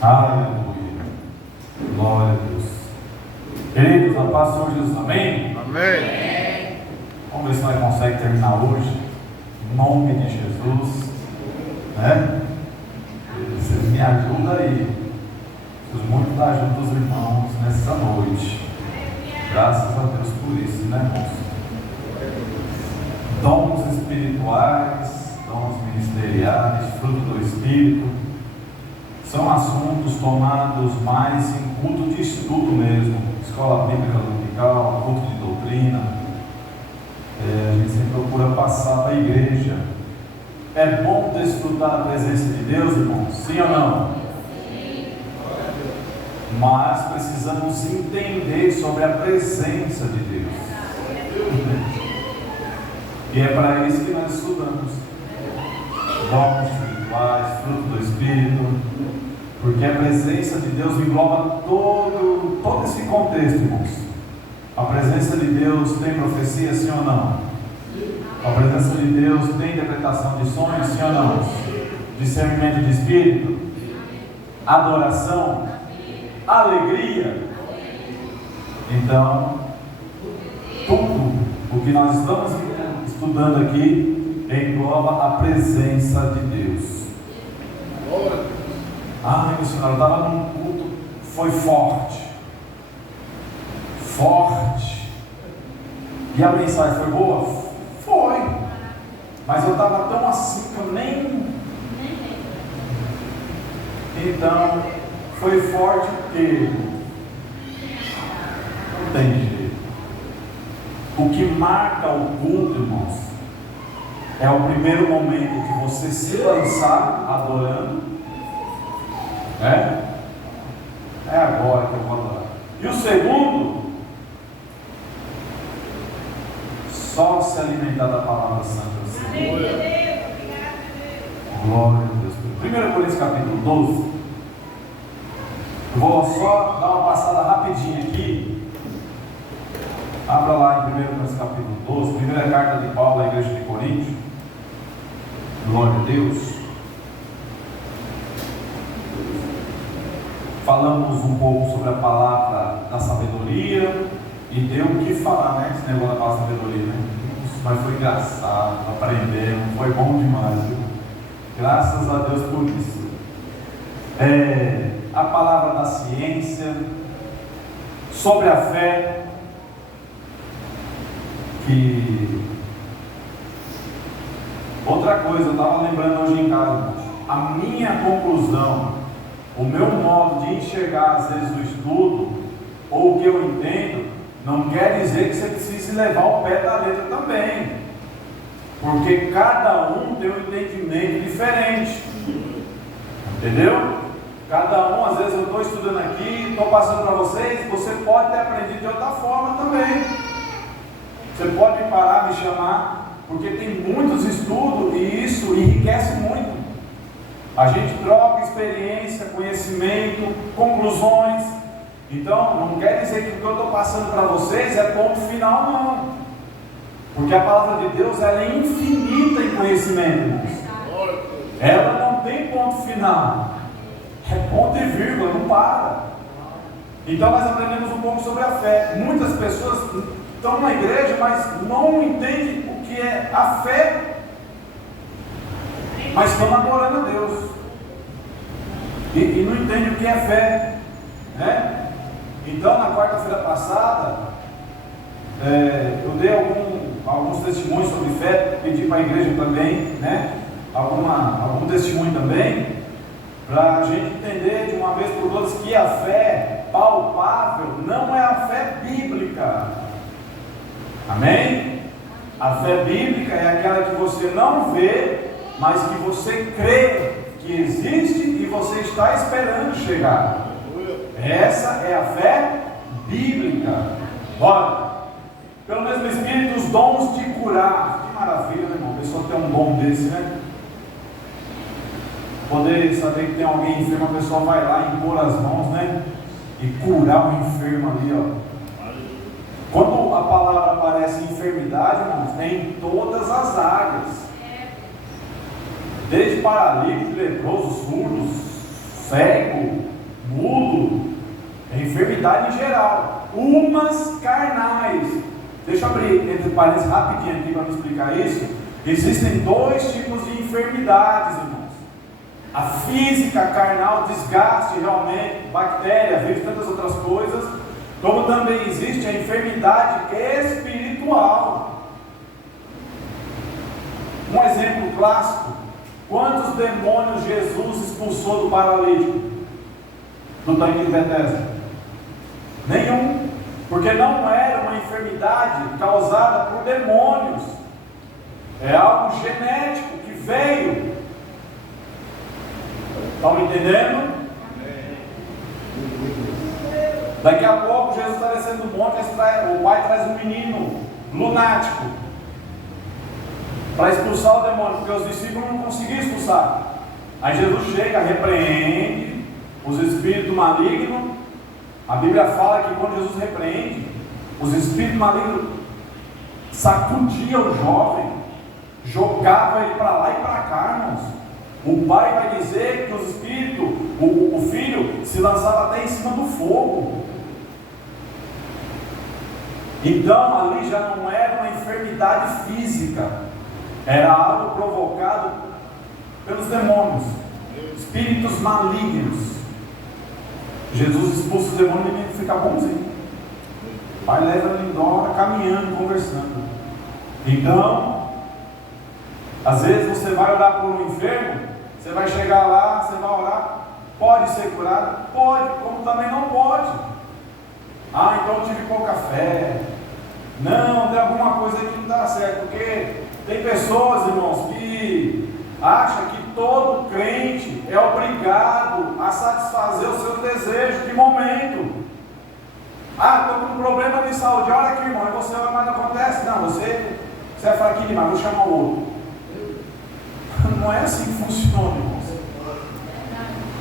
Aleluia. Glória a Deus. Queridos, a paz do Senhor Jesus, amém? Amém. Vamos ver se nós conseguimos terminar hoje. Em nome de Jesus. Né? Vocês me ajudam aí. Preciso muito da ajuda dos irmãos nessa noite. Graças a Deus por isso, né, irmãos? Dons espirituais, dons ministeriais, fruto do Espírito, são assuntos tomados mais em culto de estudo mesmo, escola bíblica dominical, culto de doutrina. A gente sempre procura passar para a igreja. É bom desfrutar da presença de Deus, irmãos? Sim ou não? Sim. Mas precisamos entender sobre a presença de Deus. E é para isso que nós estudamos. Dons espirituais, fruto do Espírito, porque a presença de Deus engloba todo esse contexto, irmãos. A presença de Deus tem profecia, sim ou não? A presença de Deus tem interpretação de sonhos, sim ou não? Discernimento de espírito, adoração, alegria. Então, tudo o que nós estamos estudando aqui engloba a presença de Deus. Meu Senhor, eu estava num culto, foi forte. E a mensagem foi boa? Foi. Mas eu estava tão assim que eu nem. Então, foi forte porque não tem jeito. O que marca o culto, irmãos, é o primeiro momento que você se lançar adorando. É agora que eu vou adorar. E o segundo, só se alimentar da palavra santa. Glória a Deus. 1 Coríntios capítulo 12. Eu vou só dar uma passada rapidinho aqui. Abra lá em 1 Coríntios capítulo 12, primeira carta de Paulo à igreja de Corinto. Glória a Deus. Falamos um pouco sobre a palavra da sabedoria e deu o que falar, né? Esse negócio da palavra sabedoria, né? Mas foi engraçado, aprendemos, foi bom demais, viu? Graças a Deus por isso. A palavra da ciência, sobre a fé, que outra coisa, eu estava lembrando hoje em casa, a minha conclusão, o meu modo de enxergar às vezes o estudo, ou o que eu entendo, não quer dizer que você precise levar o pé da letra também, porque cada um tem um entendimento diferente, entendeu? Cada um, às vezes eu estou estudando aqui, estou passando para vocês, você pode ter aprendido de outra forma também. Você pode parar, me chamar, porque tem muitos estudos e isso enriquece muito. A gente troca experiência, conhecimento, conclusões. Então, não quer dizer que o que eu estou passando para vocês é ponto final, não. Porque a palavra de Deus, ela é infinita em conhecimento, irmãos. Ela não tem ponto final. É ponto e vírgula, não para. Então, nós aprendemos um pouco sobre a fé. Muitas pessoas estão na igreja, mas não entendem o que é a fé. Mas estão adorando a Deus e não entendem o que é fé, né? Então, na quarta-feira passada, eu dei alguns testemunhos sobre fé, pedi para a igreja também, né? Algum testemunho também, para a gente entender de uma vez por todas que a fé palpável não é a fé bíblica. Amém? A fé bíblica é aquela que você não vê, mas que você crê que existe e você está esperando chegar. Essa é a fé bíblica. Bora! Pelo mesmo Espírito, os dons de curar. Que maravilha, né, irmão? A pessoa tem um dom desse, né? Poder saber que tem alguém enfermo, a pessoa vai lá e impor as mãos, né? E curar o enfermo ali, ó. Quando a palavra aparece em enfermidade, irmãos, tem em todas as áreas. Desde paralítico, leprosos, surdos, cego, mudo, é enfermidade em geral. Umas carnais. Deixa eu abrir entre parênteses rapidinho aqui para me explicar isso. Existem dois tipos de enfermidades, irmãos. A física carnal, desgaste realmente, bactéria, vírus, tantas outras coisas. Como também existe a enfermidade espiritual. Um exemplo clássico: quantos demônios Jesus expulsou do paralítico do tanque de Betesda? Nenhum, porque não era uma enfermidade causada por demônios, é algo genético que veio. Estão entendendo? Daqui a pouco Jesus está descendo do monte, o pai traz um menino lunático para expulsar o demônio, porque os discípulos não conseguiam expulsar. Aí Jesus chega, repreende os espíritos malignos. A Bíblia fala que quando Jesus repreende, os espíritos malignos sacudiam o jovem, jogavam ele para lá e para cá, irmãos. O pai vai dizer que os espíritos, o filho se lançava até em cima do fogo. Então ali já não era uma enfermidade física, era algo provocado pelos demônios, espíritos malignos. Jesus expulsa os demônios e o menino fica bonzinho. O pai leva ele embora, caminhando, conversando. Então, às vezes você vai orar por um enfermo, você vai chegar lá, você vai orar, pode ser curado? Pode, como também não pode. Ah, então eu tive pouca fé. Não, tem alguma coisa aí que não dá certo, porque tem pessoas, irmãos, que acham que todo crente é obrigado a satisfazer os seus desejos de momento. Ah, estou com um problema de saúde, olha aqui, irmão, e você vai, mas não acontece? Não, você é fraquinho demais, vou chamar o outro. Não é assim que funciona, irmãos.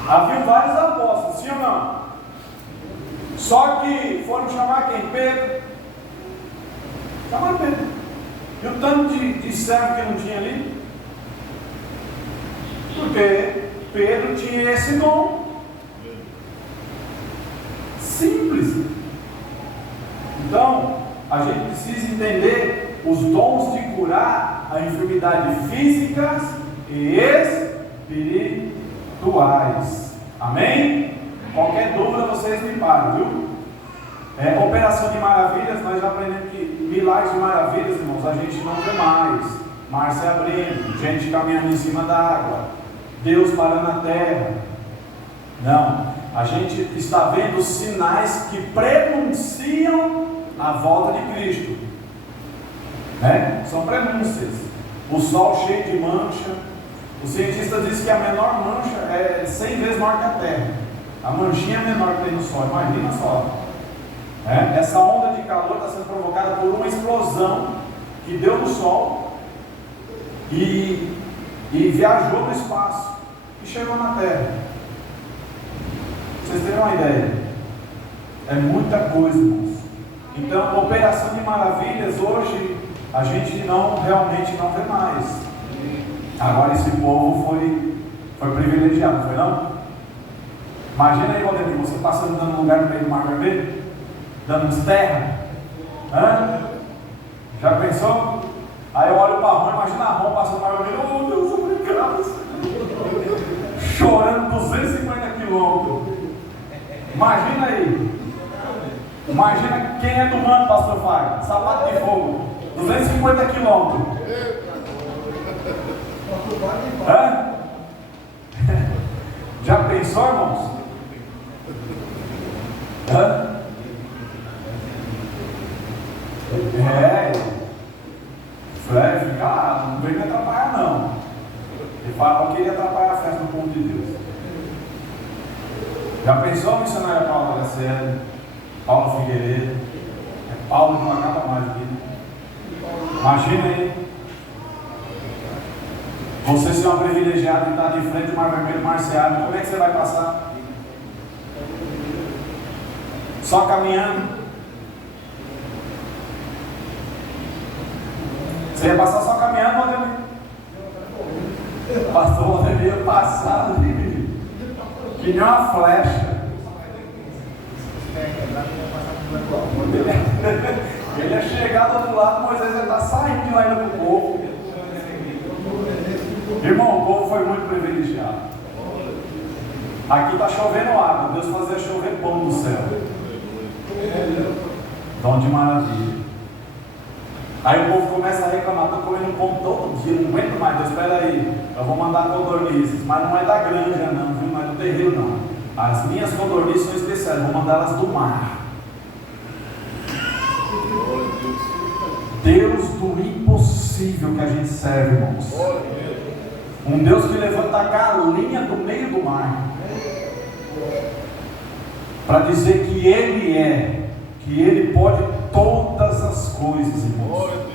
Havia vários apóstolos, sim ou não? Só que foram chamar quem? Pedro. Chamaram Pedro. E o tanto de servo que não tinha ali? Porque Pedro tinha esse dom. Simples. Então, a gente precisa entender os dons de curar a enfermidades físicas e espirituais. Amém? Qualquer dúvida vocês me param, viu? Operação de maravilhas, nós já aprendemos que milagres de maravilhas, irmãos, a gente não vê mais. Mar se abrindo, gente caminhando em cima da água, Deus parando a terra. Não, a gente está vendo sinais que prenunciam a volta de Cristo. São prenúncias. O sol cheio de mancha. O cientista diz que a menor mancha é 100 vezes maior que a terra. A manchinha menor que tem no sol, imagina só. Essa onda de calor está sendo provocada por uma explosão que deu no sol e viajou no espaço e chegou na terra. Vocês terem uma ideia? É muita coisa, irmãos. Então, operação de maravilhas hoje a gente realmente não vê mais. Agora esse povo foi privilegiado, foi não? Imagina aí, Valdemir, você passando dando um lugar no meio do Mar Vermelho, dando uns terra. Já pensou? Aí eu olho para a Roma, imagina a Roma passando no Mar Vermelho, oh Deus, obrigado, chorando 250 quilômetros. Imagina aí. Imagina quem é do mano, pastor Fábio, sapato de fogo, 250 quilômetros. Já pensou, irmãos? Fica lá, não vem me atrapalhar não. Ele fala que ele atrapalha a festa do povo de Deus. Já pensou a missionária Paula Graciela, Paulo Figueiredo? É Paulo que não acaba mais aqui. Imagina aí. Você ser uma privilegiada e estar de frente do Mar Vermelho, Mar se abre, como é que você vai passar? Só caminhando? Você ia passar só caminhando, Valdemir? Pastor Valdemir ia passar ali. Que nem uma flecha. Ele é chegado do outro lado, Moisés já está saindo de lá ainda para o povo. Irmão, o povo foi muito privilegiado. Aqui está chovendo água, Deus fazia chover pão do céu. Dom de maravilha. Aí o povo começa a reclamar: estou comendo pão todo dia, não aguento mais. Deus, espera aí, eu vou mandar codornizes, mas não é da granja não, viu? Não é do terreiro não. As minhas codornizes são especiais, vou mandar elas do mar. Deus do impossível que a gente serve, irmãos. Um Deus que levanta a galinha do meio do mar para dizer que Ele é, que Ele pode todas as coisas, irmãos.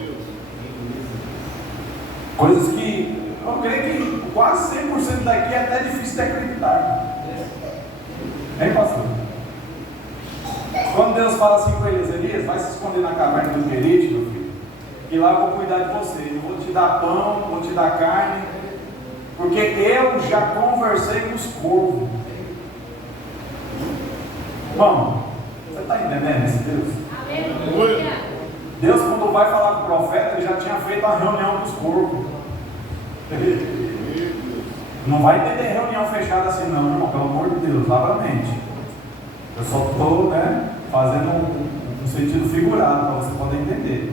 Coisas que eu creio que quase 100% daqui é até difícil de acreditar. Hein, pastor? Quando Deus fala assim com Elias: vai se esconder na caverna do Querite, meu filho, e lá eu vou cuidar de você. Eu vou te dar pão, vou te dar carne, porque eu já conversei com os corvos. Bom, você está entendendo esse Deus? Aleluia. Deus, quando vai falar com o profeta, ele já tinha feito a reunião com os corvos. Não vai ter reunião fechada assim não, irmão, pelo amor de Deus, lava a mente. Eu só estou, fazendo um sentido figurado para você poder entender.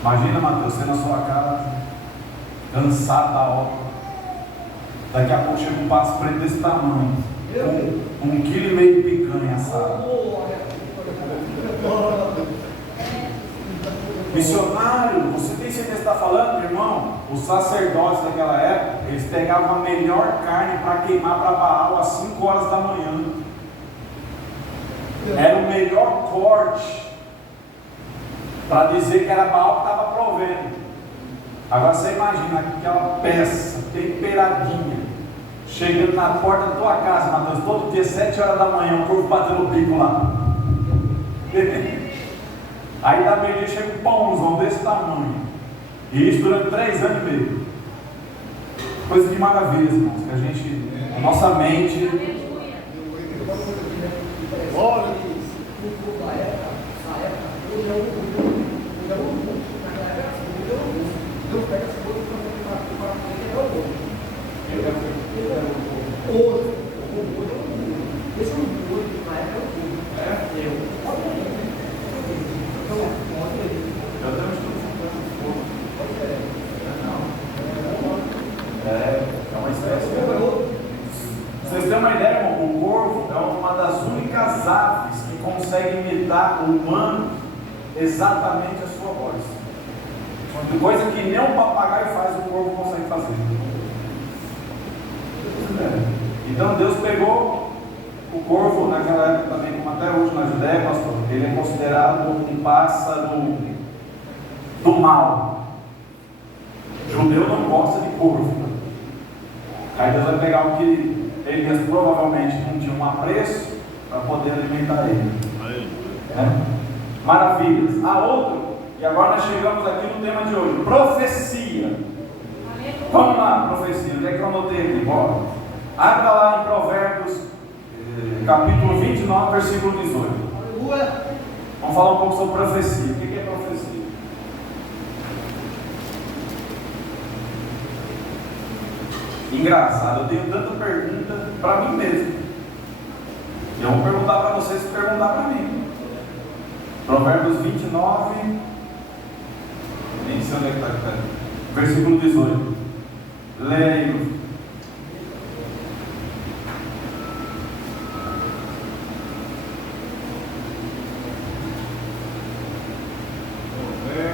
Imagina, Mateus, você na sua casa, cansado da obra. Daqui a pouco chega um passo preto desse tamanho, com 1,5 kg de picanha assada. Missionário, você tem certeza que está falando, irmão? Os sacerdotes daquela época, eles pegavam a melhor carne para queimar para Baal às 5 horas da manhã. Era o melhor corte para dizer que era Baal que estava provendo. Agora você imagina aquela peça temperadinha chegando na porta da tua casa, Mateus, todo dia 7 horas da manhã, o corvo batendo o bico lá. Aí da meia chega um pãozão desse tamanho. E isso durante 3 anos e meio. Coisa de maravilha, irmãos, que a gente, a nossa mente. É uma espécie. Vocês têm uma ideia, irmão? O corvo é uma das únicas aves que consegue imitar o humano exatamente a sua voz. Coisa que nem um papagaio faz, o corvo consegue fazer. Então Deus pegou o corvo naquela época também, como até hoje na Judéia, pastor. Ele é considerado um pássaro do mal. O judeu não gosta de corvo. Aí Deus vai pegar o que Elias provavelmente não tinha um apreço para poder alimentar ele. Maravilhas. A outra, e agora nós chegamos aqui no tema de hoje: profecia. Vamos lá, profecia. Onde é que eu anotei aqui? Bora. Abra lá em Provérbios, capítulo 29, versículo 18. Vamos falar um pouco sobre profecia. O que é profecia? Engraçado, eu tenho tanta pergunta para mim mesmo. Eu vou perguntar para vocês, perguntar para mim. Provérbios 29, nem sei onde é que está, versículo 18. Leia aí.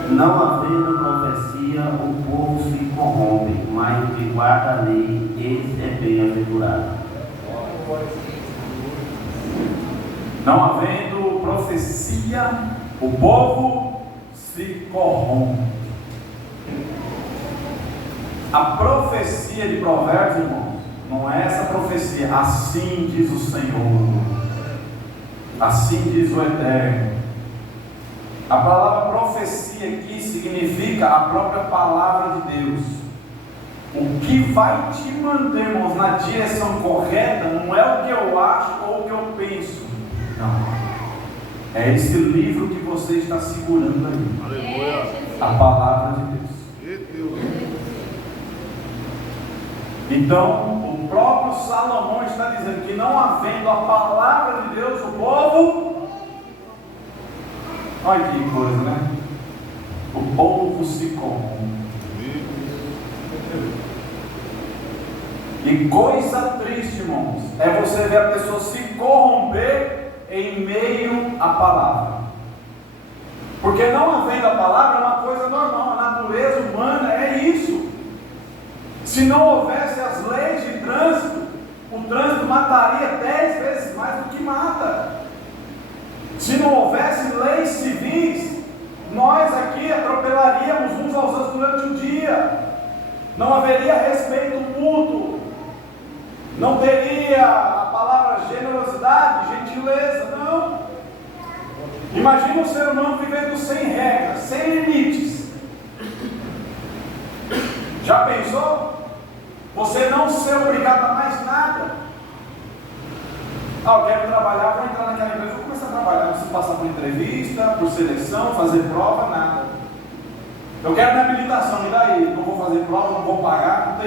Não havendo profecia, o povo se corrompe, mas o que guarda a lei, esse é bem-aventurado. Não havendo profecia, o povo se corrompe. A profecia de Provérbios, irmãos, não é essa profecia, assim diz o Senhor, assim diz o Eterno. A palavra profecia aqui significa a própria palavra de Deus. O que vai te manter, irmãos, na direção correta não é o que eu acho ou o que eu penso. Não. É esse livro que você está segurando aí. Aleluia. A palavra de Deus. Então, o próprio Salomão está dizendo que não havendo a palavra de Deus, o povo... Olha que coisa, né? O povo se corrompe. E coisa triste, irmãos, é você ver a pessoa se corromper em meio à palavra. Porque não havendo a palavra é uma coisa normal, a natureza humana é isso. Se não houvesse as leis de trânsito, o trânsito mataria 10 vezes mais do que mata. Se não houvesse leis civis, nós aqui atropelaríamos uns aos outros durante o dia. Não haveria respeito mútuo. Não teria a palavra generosidade, gentileza, não. Imagina um ser humano vivendo sem regras, sem limites. Já pensou? Você não ser obrigado a mais nada. Eu quero trabalhar, vou entrar naquela empresa, vou começar a trabalhar, não preciso passar por entrevista, por seleção, fazer prova, nada. Eu quero minha habilitação, me dá aí, não vou fazer prova, não vou pagar,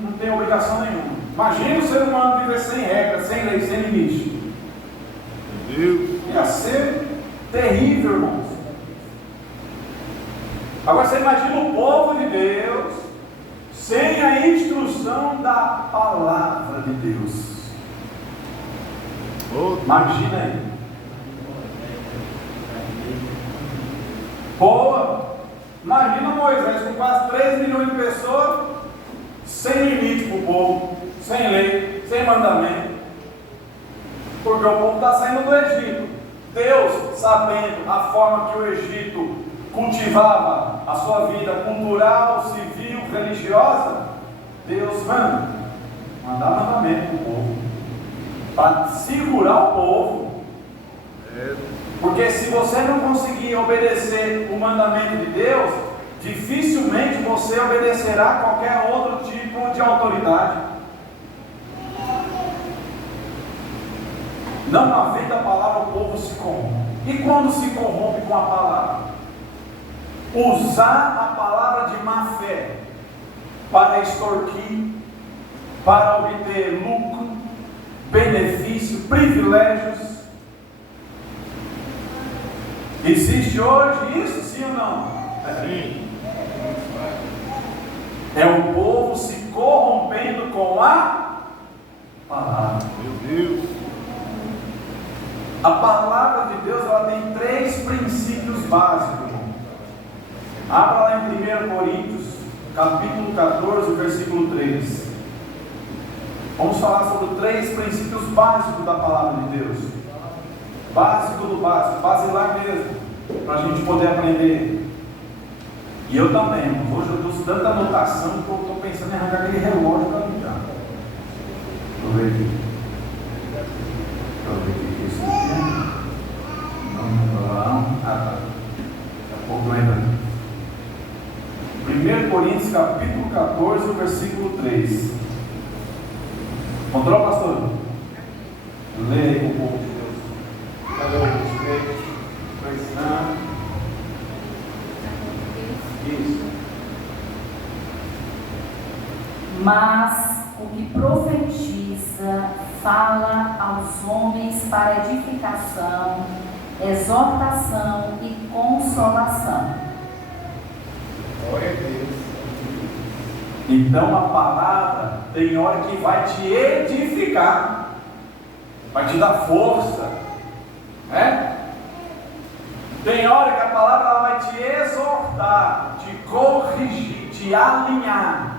não tem obrigação nenhuma. Imagina o ser humano viver sem regra, sem lei, sem limite. Meu Deus. Ia ser terrível, irmãos. Agora você imagina o povo de Deus sem a instrução da palavra de Deus. Imagina aí. Pô, imagina Moisés com quase 3 milhões de pessoas, sem limite para o povo, sem lei, sem mandamento, porque o povo está saindo do Egito. Deus, sabendo a forma que o Egito cultivava a sua vida cultural, civil, religiosa, Deus mandar mandamento para o povo, para segurar o povo. Porque se você não conseguir obedecer o mandamento de Deus, dificilmente você obedecerá a qualquer outro tipo de autoridade. Não havendo a palavra, o povo se corrompe. E quando se corrompe com a palavra? Usar a palavra de má fé para extorquir, para obter lucro, benefício, privilégios. Existe hoje isso, sim ou não? Sim. É o povo se corrompendo com a palavra. Meu Deus. A palavra de Deus, ela tem 3 princípios básicos. Abra lá em 1 Coríntios, capítulo 14, versículo 3. Vamos falar sobre 3 princípios básicos da palavra de Deus. Básico do básico, basilar mesmo, para a gente poder aprender. E eu também, hoje eu trouxe tanta anotação que eu estou pensando em arrancar aquele relógio para mim já. Deixa eu ver aqui. Isso aqui. Não. Tá. Daqui a pouco entra. 1 Coríntios capítulo 14, versículo 3. Encontrou, pastor? Leia aí com o povo de Deus. Cadê o respeito? Estou ensinando. Isso. Mas o que profetiza fala aos homens para edificação, exortação e consolação. Glória a Deus. Então a palavra tem hora que vai te edificar, vai te dar força, né? Tem hora que a palavra ela vai te exortar, te corrigir, te alinhar.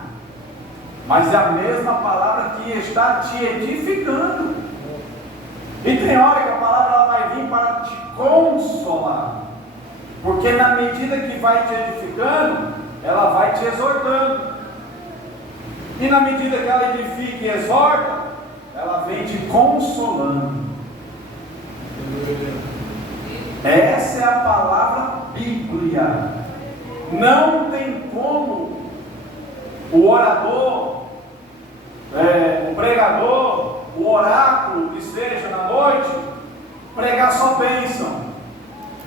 Mas é a mesma palavra que está te edificando. E tem hora que a palavra ela vai vir para te consolar. Porque na medida que vai te edificando, ela vai te exortando. E na medida que ela edifica e exorta, ela vem te consolando. Essa é a palavra Bíblia. Não tem como o orador, o pregador, o oráculo que seja na noite, pregar só bênção,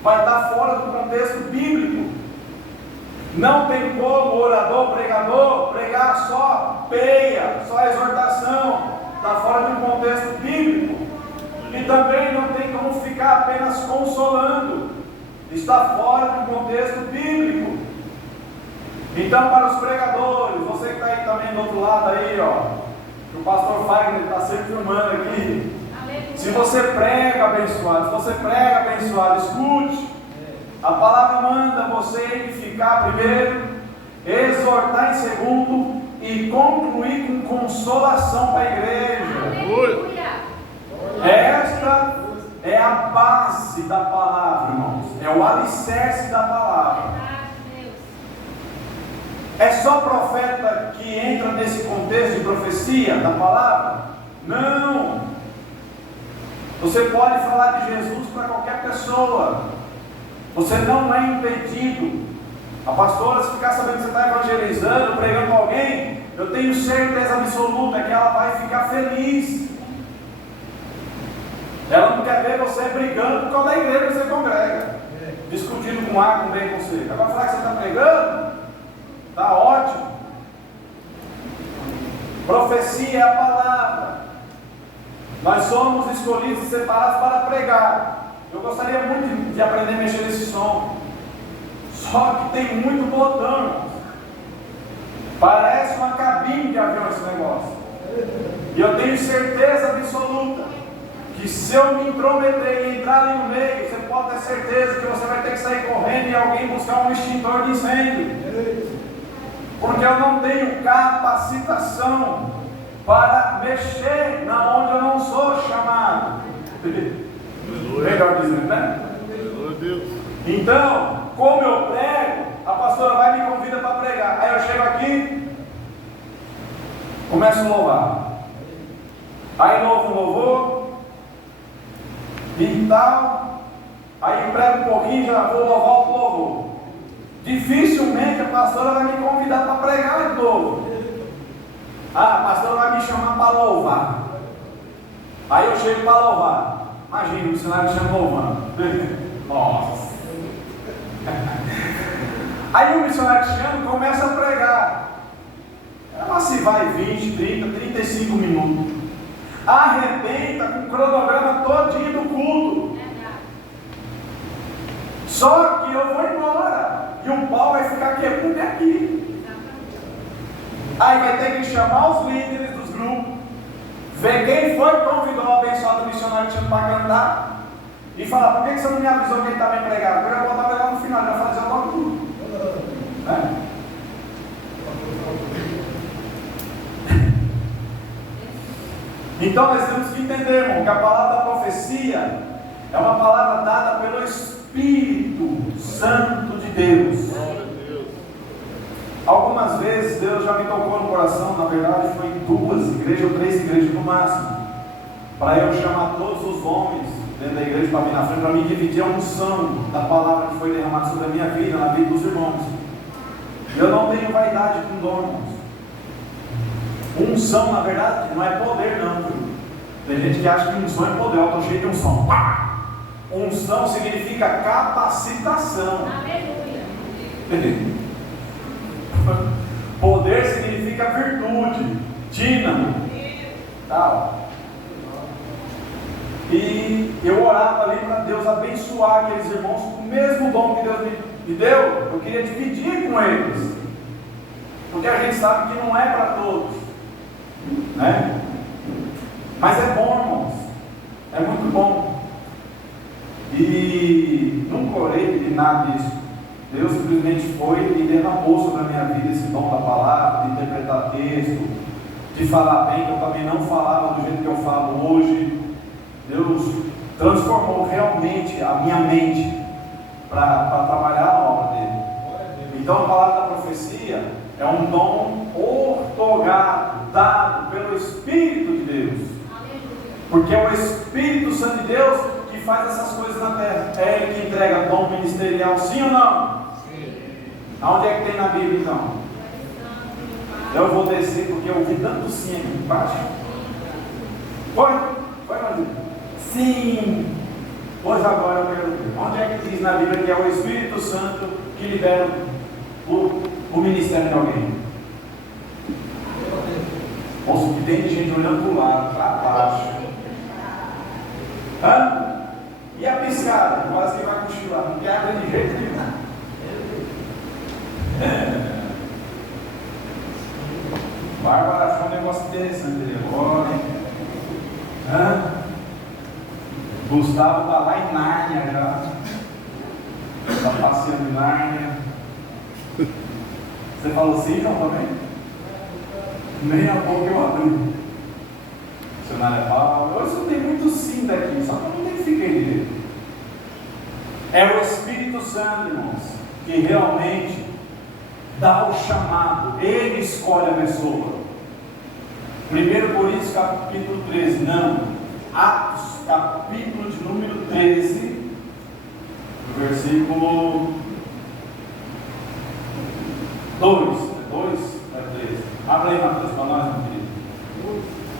vai estar fora do contexto bíblico. Não tem como o orador, pregador, pregar só peia, só exortação, está fora do contexto bíblico. E também não tem como ficar apenas consolando, está fora do contexto bíblico. Então, para os pregadores, você que está aí também do outro lado aí, ó, o pastor Fagner está sempre filmando aqui. Se você prega abençoado, escute. A palavra manda você edificar primeiro, exortar em segundo e concluir com consolação para a igreja. Esta é a base da palavra, irmãos. É o alicerce da palavra. É só profeta que entra nesse contexto de profecia da palavra? Não. Você pode falar de Jesus para qualquer pessoa. Você não é impedido. A pastora, se ficar sabendo que você está evangelizando, pregando para alguém, eu tenho certeza absoluta que ela vai ficar feliz. Ela não quer ver você brigando por causa da igreja que você congrega, discutindo com A, com B, com C. Ela vai falar que você está pregando, está ótimo. Profecia é a palavra. Nós somos escolhidos e separados para pregar. Eu gostaria muito de aprender a mexer nesse som, só que tem muito botão. Parece uma cabine de avião esse negócio. E eu tenho certeza absoluta que se eu me intrometer e entrar ali no meio, você pode ter certeza que você vai ter que sair correndo e alguém buscar um extintor de incêndio. Porque eu não tenho capacitação para mexer na onde eu não sou chamado. Melhor dizendo, né? Então, como eu prego, a pastora vai e me convida para pregar. Aí eu chego aqui, começo a louvar. Aí louvo um louvor e tal. Aí prego um pouquinho, já vou louvar outro louvor. Dificilmente a pastora vai me convidar para pregar de novo. A pastora vai me chamar para louvar. Aí eu chego para louvar. Imagina, o missionário me chama louvando. Nossa. Aí o missionário que chama começa a pregar. Ela se vai 20, 30, 35 minutos. Arrebenta com o cronograma todinho do culto. Só que eu vou embora. E o pau vai ficar quebrando aqui. Aí vai ter que chamar os líderes dos grupos, ver quem foi que convidou o abençoado missionário que chama para cantar, e falar: por que você não me avisou que ele está bem pregado? Eu já botava lá no final, já fazia logo tudo. Então nós temos que entender, irmão, que a palavra da profecia é uma palavra dada pelo Espírito Santo de Deus. Algumas vezes Deus já me tocou no coração, na verdade foi em 2 igrejas ou 3 igrejas no máximo, para eu chamar todos os homens dentro da igreja para vir na frente, para me dividir a unção da palavra que foi derramada sobre a minha vida, na vida dos irmãos. Eu não tenho vaidade com dom, irmãos. Unção, na verdade, não é poder não, viu? Tem gente que acha que unção é poder. Eu estou cheio de unção. Unção significa capacitação. Aleluia. Poder significa virtude, dínamo, tal. E eu orava ali para Deus abençoar aqueles irmãos com o mesmo dom que Deus me deu. Eu queria dividir com eles, porque a gente sabe que não é para todos, né? Mas é bom, irmãos, é muito bom. E nunca orei de nada disso. Deus simplesmente foi e derramou sobre a minha vida esse dom da palavra, de interpretar texto, de falar bem, que eu também não falava do jeito que eu falo hoje. Deus transformou realmente a minha mente para trabalhar a obra dele. Então a palavra da profecia é um dom ortogado, dado pelo Espírito de Deus. Porque é o Espírito Santo de Deus que faz essas coisas na terra. É Ele que entrega dom ministerial, sim ou não? Sim. Aonde é que tem na Bíblia então? Eu vou descer porque eu ouvi tanto sim aqui embaixo. Foi, Maria? Sim. Pois agora eu quero ver. Onde é que diz na Bíblia que é o Espírito Santo que libera o ministério de alguém? Ouça que tem gente olhando para o lado, para baixo. Hã? E a piscada? Quase que vai cochilar. Não quer abrir de jeito nenhum. Bárbara foi um negócio interessante ali agora. Hã? Gustavo está lá em Nárnia já. Está passeando em Nárnia. Você falou sim, João, também? Nem a pouco eu abri. Dicionário é Paulo. Eu escutei muito sim daqui, só que eu não identifiquei direito. É o Espírito Santo, irmãos, que realmente dá o chamado. Ele escolhe a pessoa. 1 Coríntios capítulo 13, não. Atos capítulo de número 13, versículo 2. É 13. Abre aí, Mateus, para nós, meu querido.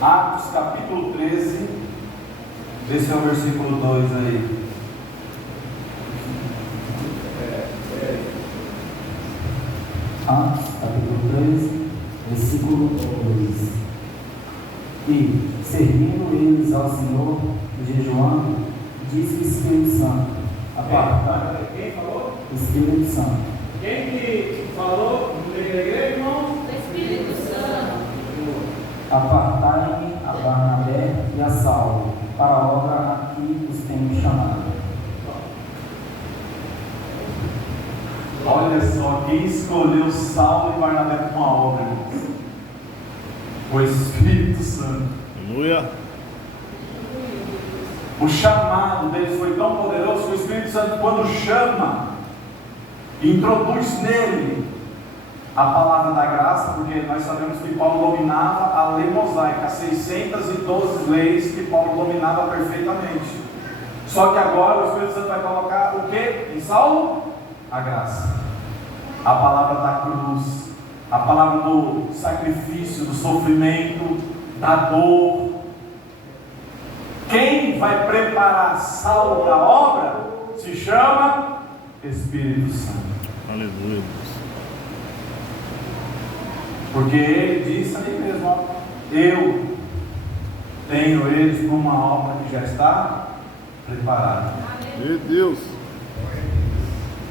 Atos capítulo 13, esse é o versículo 2 aí. Atos capítulo 13, versículo 2. E, servindo eles ao Senhor e jejuando, disse o Espírito Santo: Quem falou? Espírito Santo. Quem que falou no meio da igreja, irmão? Espírito Santo. Apartai-me a Barnabé e a Saulo, para a obra a que os tenho chamado. Olha só, quem escolheu Saulo e Barnabé para uma obra, irmãos? O Espírito Santo. Aleluia. O chamado deles foi tão poderoso que o Espírito Santo, quando chama, introduz nele a palavra da graça, porque nós sabemos que Paulo dominava a lei mosaica, as 612 leis que Paulo dominava perfeitamente. Só que agora o Espírito Santo vai colocar o que em Saulo? A graça, a palavra da cruz, a palavra do sacrifício, do sofrimento, da dor. Quem vai preparar Saulo para a obra se chama Espírito Santo. Aleluia. Porque ele disse ali mesmo: ó, eu tenho eles para uma obra que já está preparada. Meu Deus.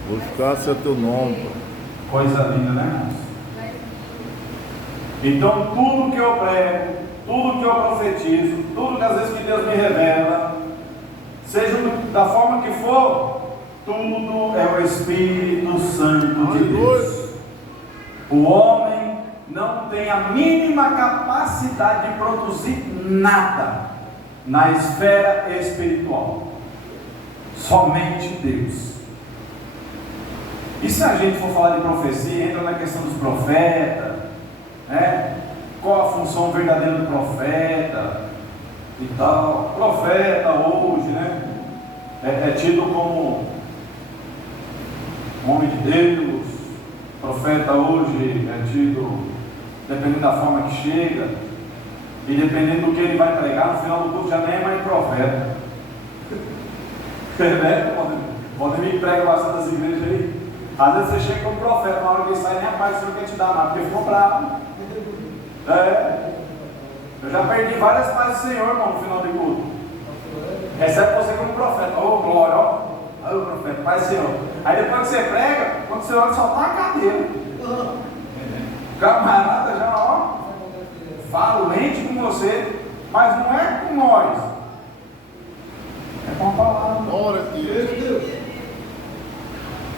Glorificado seja teu nome. Coisa linda, né, irmãos? Então, tudo que eu prego, tudo que eu profetizo, tudo que às vezes que Deus me revela, seja da forma que for, tudo é o Espírito Santo de Deus. O homem não tem a mínima capacidade de produzir nada na esfera espiritual. Somente Deus. E se a gente for falar de profecia, entra na questão dos profetas, né? Qual a função verdadeira do profeta e tal. Profeta hoje, né? É tido como homem de Deus. Profeta hoje é tido, dependendo da forma que chega, e dependendo do que ele vai pregar, no final do culto já nem é mais profeta. Podem me pregar bastante das igrejas aí. Às vezes você chega como profeta, na hora que ele sai, nem a paz do Senhor quer te dar mais, porque ficou bravo. Eu já perdi várias pazes do Senhor, irmão, no final do culto. Recebe você como profeta. Ô, glória, ó. Ô, profeta, paz do Senhor. Aí depois que você prega, quando você olha, só tá a cadeira. O camarada já, ó, valente com você, mas não é com nós. É com a palavra. Glória a Deus.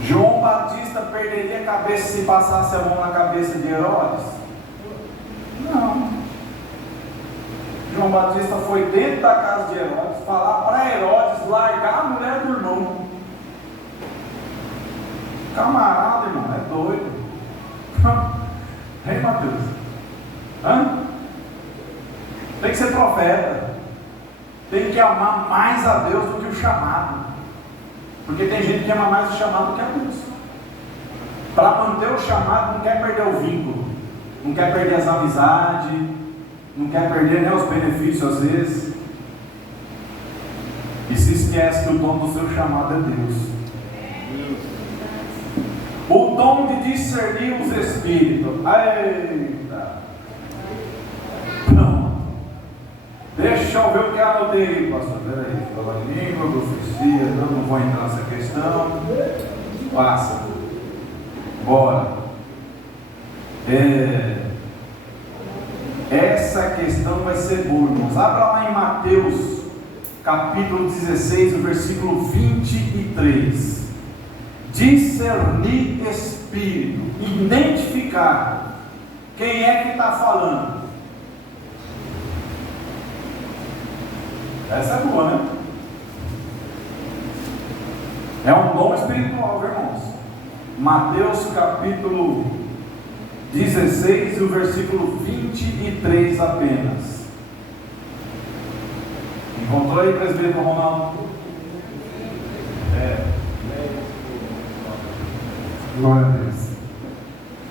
João Batista perderia a cabeça se passasse a mão na cabeça de Herodes? Não. João Batista foi dentro da casa de Herodes falar para Herodes largar a mulher do irmão. Camarada, irmão, é doido. Ei, Mateus. Tem que ser profeta. Tem que amar mais a Deus do que o chamado. Porque tem gente que ama mais o chamado do que a Deus. Para manter o chamado, não quer perder o vínculo. não quer perder as amizades, não quer perder nem os benefícios às vezes, e se esquece que o dom do seu chamado é Deus. O dom de discernir os espíritos. Eita! Não. Deixa eu ver o que anotei aí, pastor. Peraí, fala língua, profecia, não vou entrar nessa questão. Passa. Bora. Essa questão vai ser boa, irmãos. Abra lá em Mateus, capítulo 16, o versículo 23. Discernir espírito, identificar quem é que está falando. Essa é boa, né? É um dom espiritual, irmãos. Mateus capítulo 16 e o versículo 23 apenas. Encontrou aí, presbítero Ronaldo? Glória a Deus.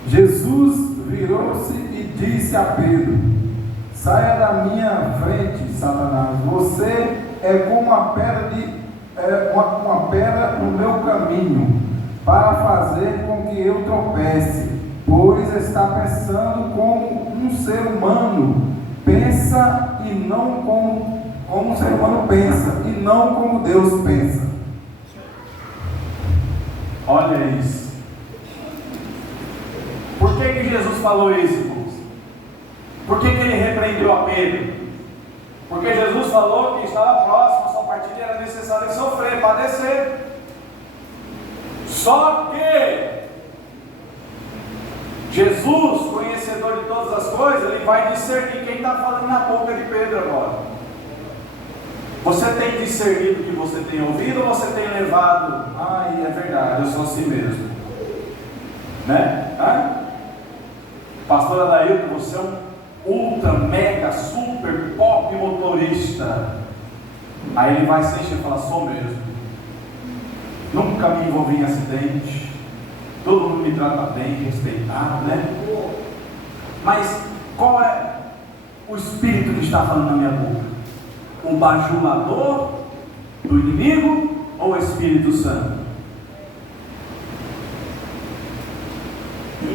Jesus virou-se e disse a Pedro: saia da minha frente, Satanás. Você é como uma pedra no meu caminho, para fazer com que eu tropece, pois está pensando como um ser humano pensa, e não como um ser humano pensa, e não como Deus pensa. Olha isso. Por que Jesus falou isso, irmãos? Por que ele repreendeu a Pedro? Porque Jesus falou que estava próximo, a sua partida era necessário sofrer, padecer. Só que Jesus, conhecedor de todas as coisas, ele vai discernir quem está falando na boca de Pedro agora. Você tem discernido o que você tem ouvido, ou você tem levado? É verdade, eu sou assim mesmo, né? Pastora Dailton, você é um ultra, mega, super, pop motorista. Aí ele vai se encher e falar: sou mesmo. Nunca me envolvi em acidente. Todo mundo me trata bem, respeitado, né? Mas qual é o espírito que está falando na minha boca? O bajulador do inimigo ou o Espírito Santo?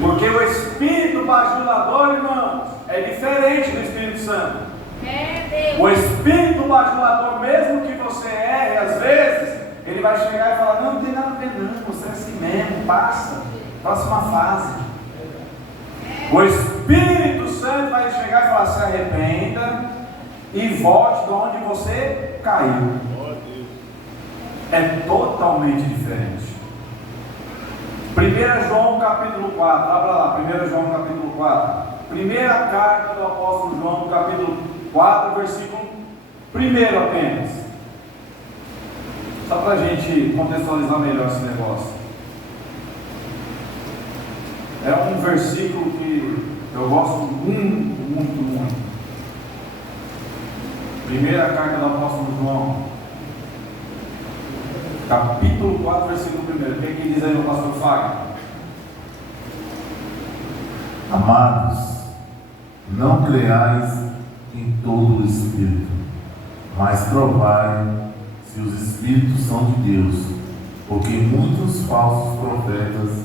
Porque o espírito bajulador, irmãos, é diferente do Espírito Santo. O espírito bajulador, mesmo que você erre às vezes, ele vai chegar e falar: não tem nada a ver não, você é assim mesmo, passa, próxima fase. O Espírito Santo vai chegar e falar: se arrependa e volte de onde você caiu. É totalmente diferente. 1 João capítulo 4, abra lá, 1 João capítulo 4, primeira carta do apóstolo João, capítulo 4, versículo 1 apenas, só para a gente contextualizar melhor esse negócio. É um versículo que eu gosto muito, muito, muito. Primeira carta do apóstolo João, capítulo 4, versículo 1. O que é que diz aí o pastor Fagner? Amados, não creais em todo o Espírito, mas provai se os Espíritos são de Deus, porque muitos falsos profetas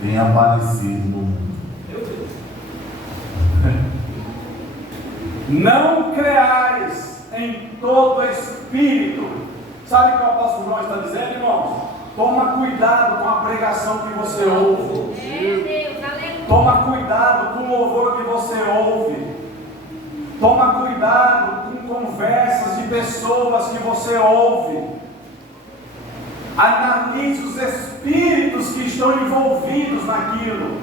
têm aparecido no mundo. Não creais em todo espírito. Sabe o que o apóstolo João está dizendo, irmãos? Toma cuidado com a pregação que você ouve. Toma cuidado com o louvor que você ouve. Toma cuidado com conversas de pessoas que você ouve. Analise os espíritos que estão envolvidos naquilo.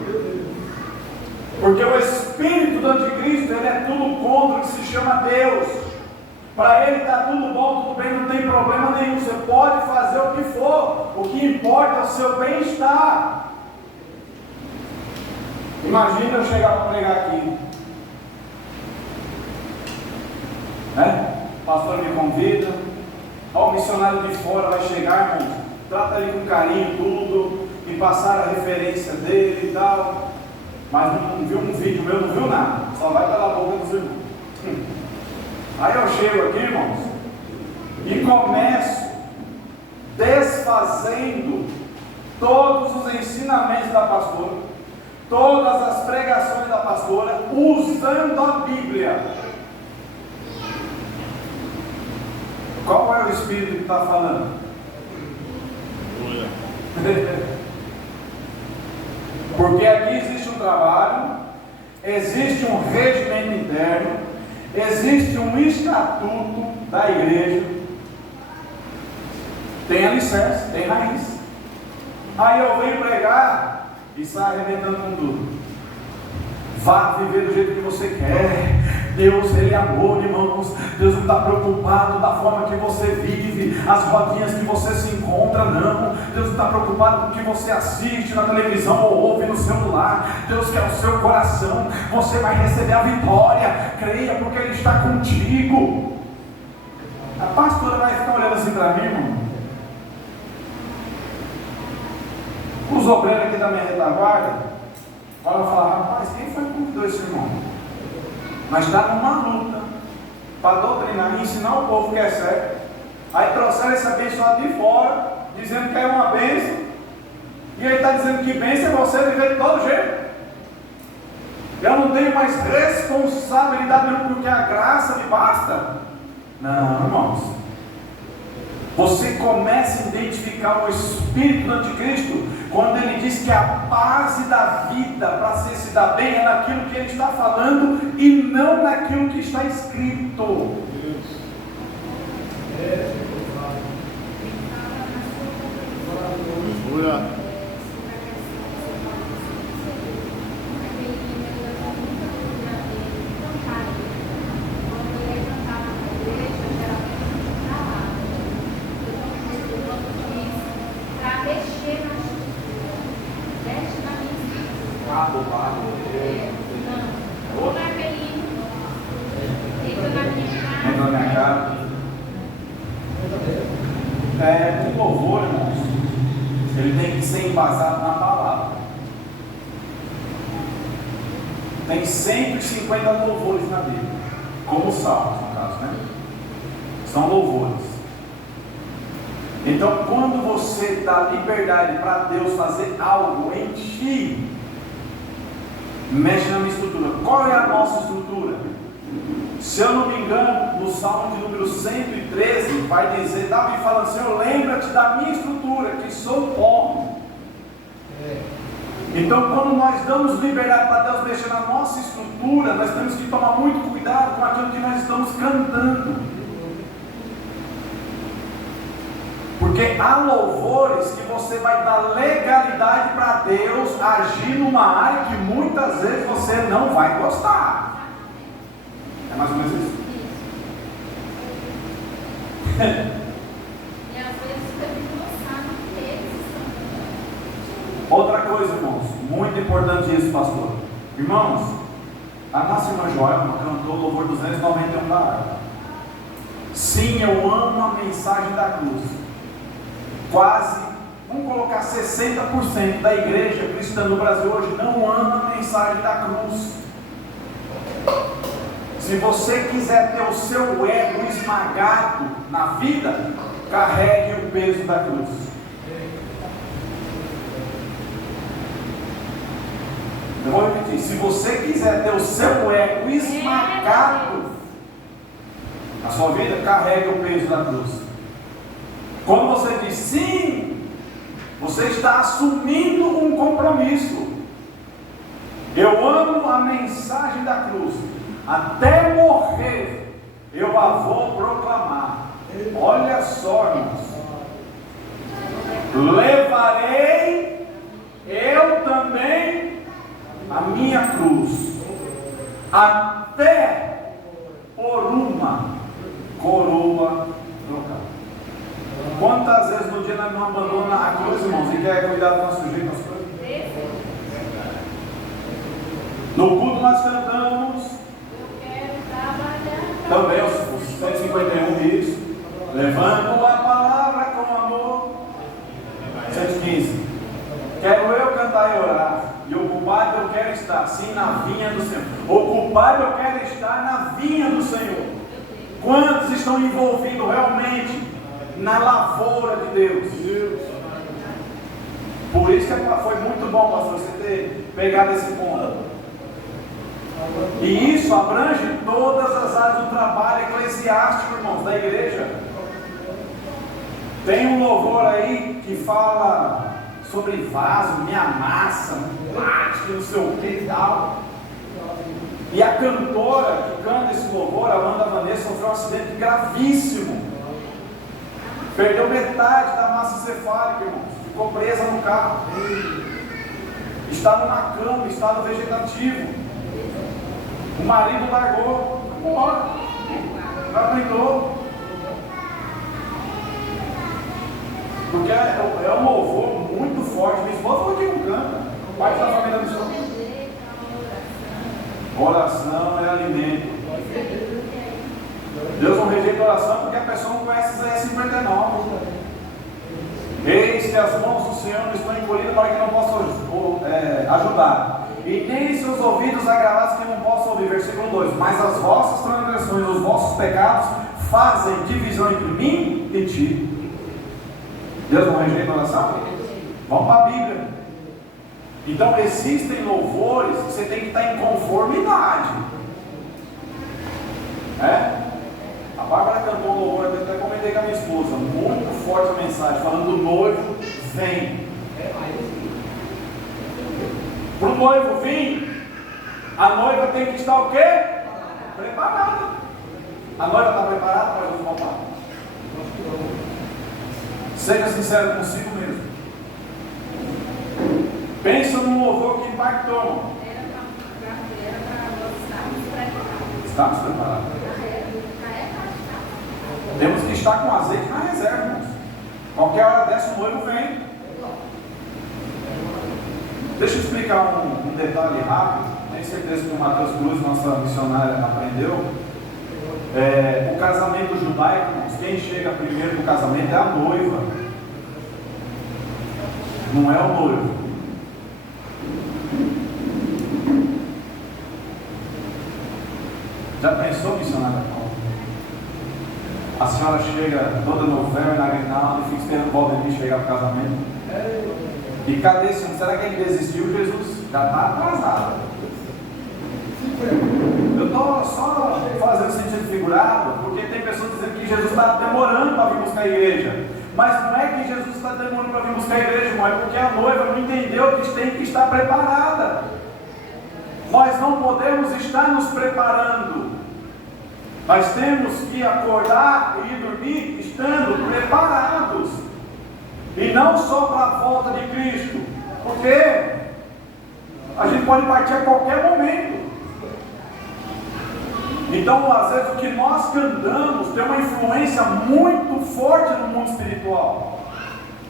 Porque o espírito do anticristo, ele é tudo contra o que se chama Deus. Para ele está tudo bom, tudo bem, não tem problema nenhum. Você pode fazer o que for. O que importa é o seu bem-estar. Imagina eu chegar para pregar aqui, né? O pastor me convida. Ó, o missionário de fora vai chegar, irmão. Trata ele com carinho, tudo. E passar a referência dele e tal. mas não viu um vídeo meu, não viu nada, só vai pela boca dos irmãos. Aí eu chego aqui, irmãos, e começo desfazendo todos os ensinamentos da pastora, todas as pregações da pastora, usando a Bíblia. Qual é o Espírito que está falando? Porque aqui existe um trabalho, existe um regimento interno, existe um estatuto da igreja, tem alicerce, tem raiz. Aí eu venho pregar e saio arrebentando com tudo. Vá viver do jeito que você quer. Deus, Ele é amor, irmãos. Deus não está preocupado da forma que você vive, as rodinhas que você se encontra, não. Deus não está preocupado com o que você assiste na televisão ou ouve no celular. Deus quer o seu coração. Você vai receber a vitória. Creia, porque Ele está contigo. A pastora vai ficar olhando assim para mim, irmão. Os obreiros aqui da minha retaguarda vão falar: rapaz, quem foi que convidou esse irmão? Mas está numa luta para doutrinar e ensinar o povo que é certo. Aí trouxeram esse abençoado de fora, dizendo que é uma bênção, e ele está dizendo que bênção é você viver de todo jeito. Eu não tenho mais responsabilidade nenhuma, porque a graça me basta. Não, irmãos. Você começa a identificar o espírito do anticristo quando ele diz que a base da vida para se dar bem é naquilo que ele está falando e não naquilo que está escrito. O louvor, irmãos, ele tem que ser embasado na palavra. Tem 150 louvores na Bíblia, como os salmos, no caso, né? São louvores. Então, quando você dá liberdade para Deus fazer algo em ti, mexe na minha estrutura. Qual é a nossa estrutura? Se eu não me engano, no Salmo de número 113, vai dizer, Davi falando: Senhor, lembra-te da minha estrutura, que sou pó. Então, quando nós damos liberdade para Deus mexer na nossa estrutura, nós temos que tomar muito cuidado com aquilo que nós estamos cantando. Porque há louvores que você vai dar legalidade para Deus agir numa área que muitas vezes você não vai gostar. É mais ou menos isso. E às vezes também não sabe que eles estão. Outra coisa, irmãos, muito importante isso, pastor. Irmãos, a nossa irmã Joelma cantou o louvor 291 da harpa. Sim, eu amo a mensagem da cruz. Quase, vamos colocar 60% da igreja cristã no Brasil hoje não ama a mensagem da cruz. Se você quiser ter o seu ego esmagado na vida, carregue o peso da cruz. Eu vou repetir: se você quiser ter o seu ego esmagado na sua vida, carregue o peso da cruz. Quando você diz sim, você está assumindo um compromisso. Eu amo a mensagem da cruz. Até morrer, eu a vou proclamar. Olha só, irmãos. Levarei eu também a minha cruz, até por uma coroa trocada. Quantas vezes no dia nós não abandonamos a cruz, irmãos, e quer cuidar do nosso jeito, das coisas? No culto nós cantamos também os 151 dias, levando a palavra com amor. 115. Quero eu cantar e orar, e ocupado eu quero estar estar? Sim, na vinha do Senhor. Ocupado eu quero estar na vinha do Senhor. Quantos estão envolvidos realmente na lavoura de Deus? Por isso que foi muito bom, pastor, você ter pegado esse ponto. E isso abrange todas as áreas do trabalho eclesiástico, irmãos, da igreja. Tem um louvor aí que fala sobre vaso, minha massa, plástico, não sei o que e tal. E a cantora que canta esse louvor, a Amanda Vanessa, sofreu um acidente gravíssimo. Perdeu metade da massa cefálica, irmãos. Ficou presa no carro. Estava na cama, estado vegetativo. O marido largou, foi embora. Não aguentou. Porque é um louvor muito forte. Minha esposa falou que não canta. O pai da família do Senhor. Oração é alimento. Deus não rejeita oração porque a pessoa não conhece Isaías 59. Eis que as mãos do Senhor não estão encolhidas para que não possa ajudar. E nem seus ouvidos agravados que não possam ouvir. Versículo 2. Mas as vossas transgressões, os vossos pecados fazem divisão entre mim e ti. Deus não rejeita a oração? Vamos para a Bíblia. Então existem louvores que você tem que estar em conformidade. A Bárbara cantou um louvor, eu até comentei com a minha esposa, muito forte a mensagem, falando do noivo vem. Para o noivo vir, a noiva tem que estar o quê? Preparada. A noiva está preparada para Jesus voltar? Seja sincero consigo mesmo. Pensa num louvor que impactou, irmão. Estamos preparados. Temos que estar com azeite na reserva, irmãos. Qualquer hora dessa o noivo vem. Deixa eu explicar um detalhe rápido. Tenho certeza que o Matheus Cruz, nossa missionária, aprendeu. O casamento judaico, irmãos, quem chega primeiro no casamento é a noiva. Não é o noivo. Já pensou, missionária Paula? A senhora chega toda no véu e na grinalda e fica esperando o Valdemir chegar para o casamento. E cadê esse homem? Será que ele desistiu, Jesus? Já está atrasado. Eu estou só fazendo sentido figurado, porque tem pessoas dizendo que Jesus está demorando para vir buscar a igreja. Mas não é que Jesus está demorando para vir buscar a igreja, irmão, é porque a noiva não entendeu que tem que estar preparada. Nós não podemos estar nos preparando. Nós temos que acordar e ir dormir estando preparados. E não só para a volta de Cristo. Porque a gente pode partir a qualquer momento. Então, às vezes, o que nós cantamos tem uma influência muito forte no mundo espiritual.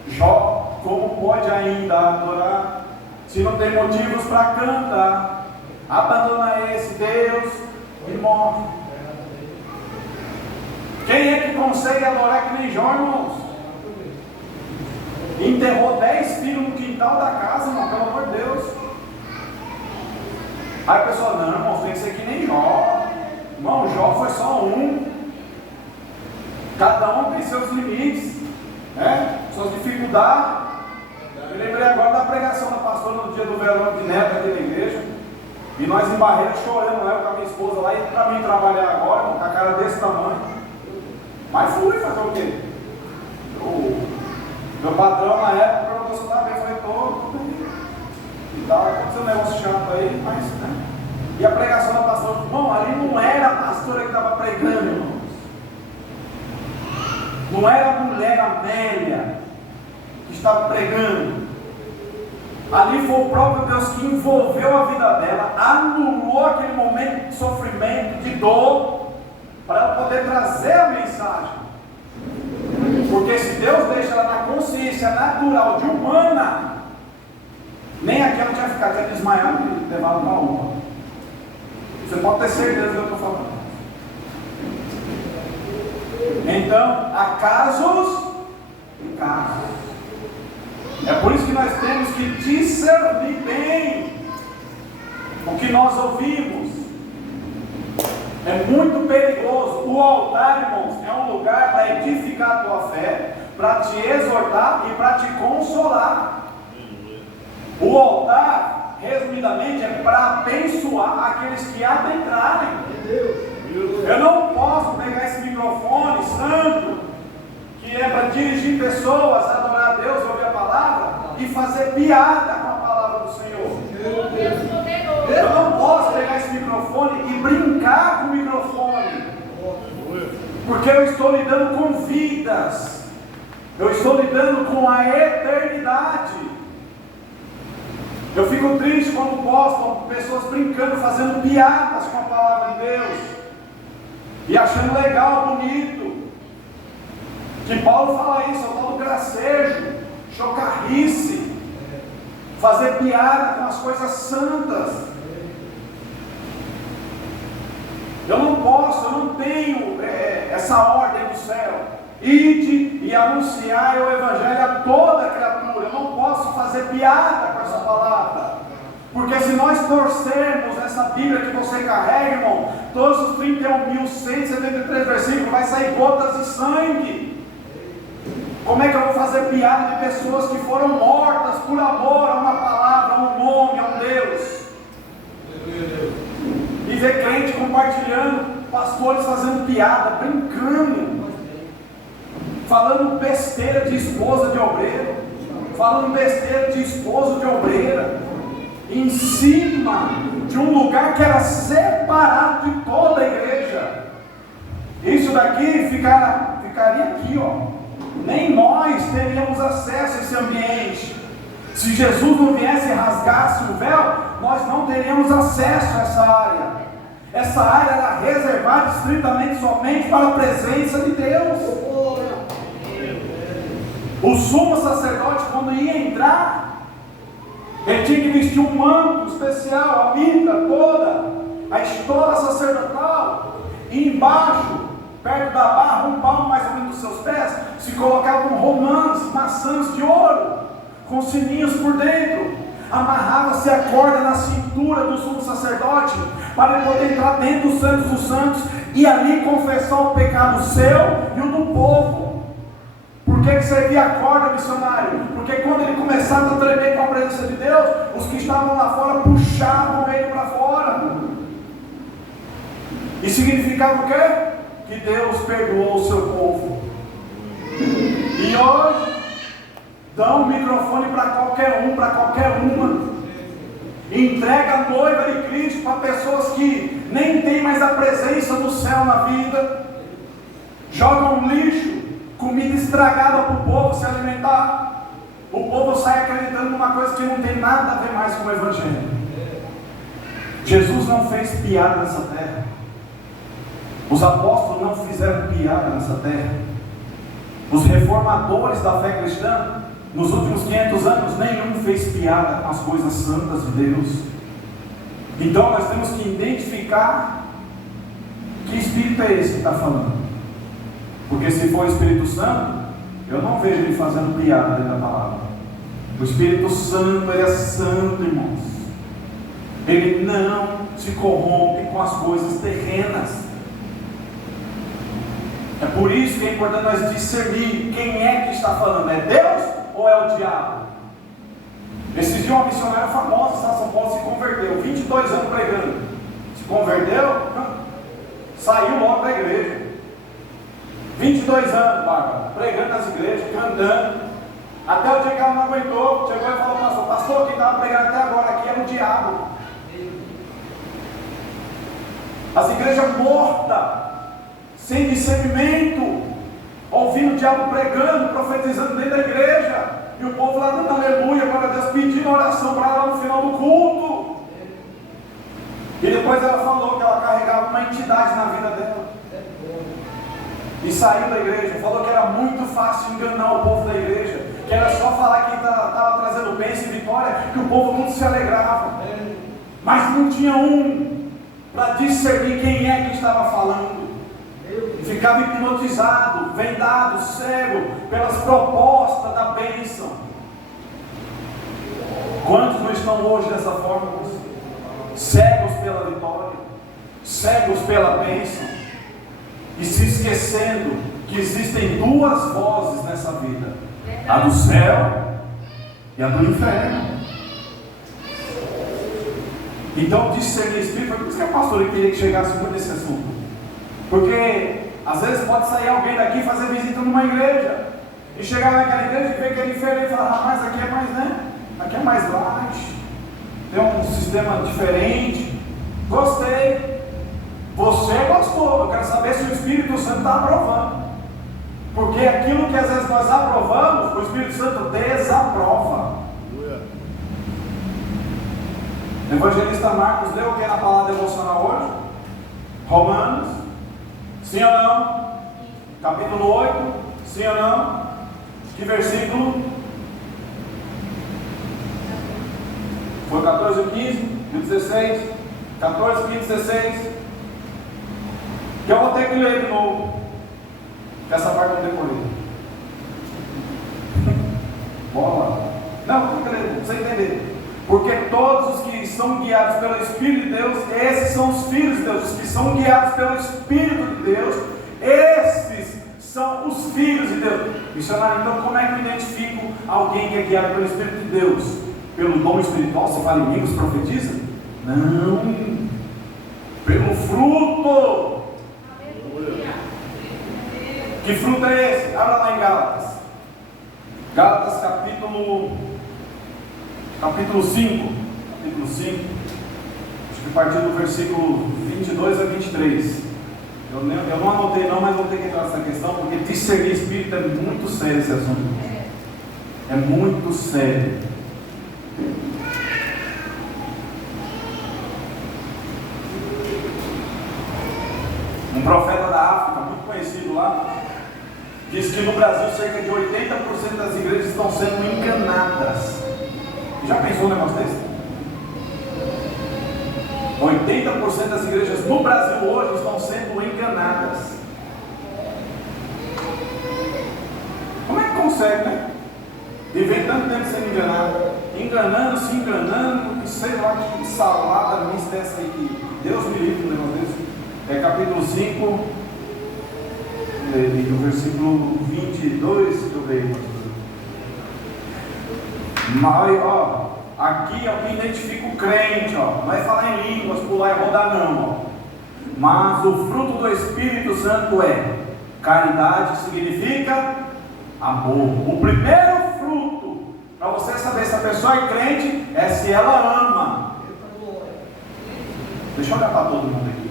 Jó, como pode ainda adorar se não tem motivos para cantar? Abandona esse Deus e morre. Quem é que consegue adorar que nem Jó, irmãos? Enterrou 10 filhos no quintal da casa, irmão, pelo amor de Deus. Aí a pessoa, não, irmãos, tem que ser que nem Jó. Irmão, Jó foi só um. Cada um tem seus limites, suas dificuldades. Eu lembrei agora da pregação da pastora no dia do velório de neto aqui na igreja. E nós em Barreira chorando, eu com a minha esposa lá, e para mim trabalhar agora, irmão, com a cara desse tamanho. Mas fui fazer o quê? Meu patrão na época perguntou se eu estava bem. Eu falei, estou bem. E tal, aconteceu um negócio chato aí, mas, E a pregação da pastora, irmão, ali não era a pastora que estava pregando, irmãos. Não era a mulher Amélia que estava pregando. Ali foi o próprio Deus que envolveu a vida dela, anulou aquele momento de sofrimento, de dor, para ela poder trazer a mensagem. Porque se Deus deixa ela na consciência natural de humana, nem aquela tinha ficado, tinha desmaiado e levado para uma. Você pode ter certeza do que eu estou falando. Então, há casos e casos. É por isso que nós temos que discernir bem o que nós ouvimos. É muito perigoso. O altar, irmãos, é um lugar para edificar a tua fé, para te exortar e para te consolar. O altar, resumidamente, é para abençoar aqueles que adentrarem. Eu não posso pegar esse microfone santo, que é para dirigir pessoas, adorar a Deus, ouvir a palavra, e fazer piada com a palavra do Senhor. Eu não posso pegar esse microfone e brincar com o microfone, porque eu estou lidando com vidas, eu estou lidando com a eternidade. Eu fico triste quando postam pessoas brincando, fazendo piadas com a palavra de Deus e achando legal, bonito. Que Paulo fala isso, é o tal do gracejo, chocarrice, fazer piada com as coisas santas. Eu não posso, eu não tenho essa ordem do céu. Ide e anunciai o Evangelho a toda criatura. Eu não posso fazer piada com essa palavra, porque se nós torcermos essa Bíblia que você carrega, irmão, todos os 31.173 versículos, vai sair gotas de sangue. Como é que eu vou fazer piada de pessoas que foram mortas por amor a uma palavra, a um nome, a um Deus? E ver crente compartilhando, pastores fazendo piada, brincando, falando besteira de esposa de obreiro, falando besteira de esposo de obreira, em cima de um lugar que era separado de toda a igreja. Isso daqui ficaria aqui, ó. Nem nós teríamos acesso a esse ambiente. Se Jesus não viesse e rasgasse o véu, nós não teríamos acesso a essa área. Essa área era reservada estritamente somente para a presença de Deus. O sumo sacerdote, quando ia entrar, ele tinha que vestir um manto especial, a mitra toda, a estola sacerdotal, e embaixo, perto da barra, um palmo mais ou menos dos seus pés, se colocavam romãs, maçãs de ouro, com sininhos por dentro. Amarrava-se a corda na cintura do sumo sacerdote, para ele poder entrar dentro dos santos dos santos, e ali confessar o pecado seu e o do povo. Por que servia a corda, missionário? Porque quando ele começava a tremer com a presença de Deus, os que estavam lá fora puxavam ele para fora. E significava o quê? Que Deus perdoou o seu povo. E hoje dão o microfone para qualquer um, para qualquer uma. Entrega a noiva de Cristo para pessoas que nem têm mais a presença do céu na vida. Jogam lixo, comida estragada para o povo se alimentar. O povo sai acreditando numa coisa que não tem nada a ver mais com o Evangelho. Jesus não fez piada nessa terra. Os apóstolos não fizeram piada nessa terra. Os reformadores da fé cristã, nos últimos 500 anos, nenhum fez piada com as coisas santas de Deus. Então nós temos que identificar que espírito é esse que está falando. Porque se for o Espírito Santo, eu não vejo ele fazendo piada dentro da palavra. O Espírito Santo, ele é santo, irmãos. Ele não se corrompe com as coisas terrenas. É por isso que é importante nós discernir quem é que está falando. É Deus ou é o diabo? Esses dias uma missionária famosa em São Paulo se converteu, 22 anos pregando. Se converteu, saiu logo da igreja. 22 anos, Bárbara, pregando nas igrejas, cantando. Até o dia que ela não aguentou, chegou e falou: pastor, quem estava pregando até agora aqui era o diabo. As igrejas mortas, sem discernimento, ouvindo o diabo pregando, profetizando dentro da igreja, e o povo lá dando aleluia, glória a Deus, pedindo oração para ela no final do culto. E depois ela falou que ela carregava uma entidade na vida dela, e saiu da igreja. Falou que era muito fácil enganar o povo da igreja, que era só falar que estava trazendo bênção e vitória, que o povo tudo se alegrava, mas não tinha um para discernir quem é que estava falando. Ficava hipnotizado, vendado, cego pelas propostas da bênção. Quantos não estão hoje dessa forma? cegos pela vitória, cegos pela bênção, e se esquecendo que existem duas vozes nessa vida: a do céu e a do inferno. Então, discernir espírito, foi por isso que a pastora queria que chegasse muito nesse assunto, porque às vezes pode sair alguém daqui e fazer visita numa igreja, e chegar naquela igreja e ver que é diferente, e falar: rapaz, aqui é mais, né? Aqui é mais light, tem um sistema diferente. Gostei. Você gostou. Eu quero saber se o Espírito Santo está aprovando, porque aquilo que às vezes nós aprovamos, o Espírito Santo desaprova. O evangelista Marcos leu o que na palavra devocional hoje? Romanos, sim ou não? Capítulo 8, sim ou não? Que versículo? Foi 14, 15 e 16. 14, 15, 16. Que eu vou ter que ler de novo, que essa parte eu decorei. Bola. Não, tem que ler, pra você entender. Porque todos os que são guiados pelo Espírito de Deus, esses são os filhos de Deus. Os que são guiados pelo Espírito de Deus, esses são os filhos de Deus. Missionário, então como é que eu identifico alguém que é guiado pelo Espírito de Deus? Pelo dom espiritual? Você fala em línguas, profetiza? Não. Pelo fruto. Que fruto é esse? Abra lá em Gálatas. Gálatas capítulo 5. Capítulo 5. Acho que a partir do versículo 22 a 23. Eu não anotei não, mas vou ter que entrar nessa questão, porque discernir espírito é muito sério esse assunto. É muito sério. Um profeta da África, muito conhecido lá, diz que no Brasil cerca de 80% das igrejas estão sendo enganadas. Já pensou um negócio desse? 80% das igrejas no Brasil hoje estão sendo enganadas. Como é que consegue, né? Viver tanto tempo sendo enganado, se enganando, e sei lá que salada mista é essa aí, que Deus me livre do negócio desse. É capítulo 5, no versículo 22, que eu leio. Mas, ó, aqui é o que identifica o crente, ó. Não vai falar em línguas, pular e rodar, não, ó. Mas o fruto do Espírito Santo é caridade, significa amor. O primeiro fruto, para você saber se a pessoa é crente, é se ela ama. Deixa eu olhar para todo mundo aqui.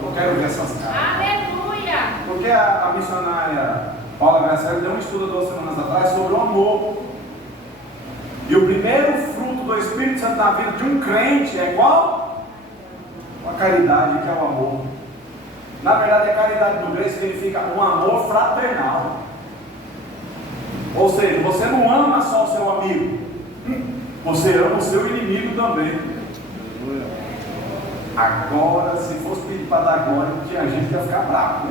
Eu quero ver essas caras. Aleluia! Porque a missionária Paula Graciela deu um estudo 2 semanas atrás sobre o amor. E o primeiro fruto do Espírito Santo na vida de um crente é qual? A caridade, que é o amor. Na verdade, a caridade no grego significa um amor fraternal. Ou seja, você não ama só o seu amigo, você ama o seu inimigo também. Agora, se fosse pedir para dar glória, tinha gente que ia ficar bravo.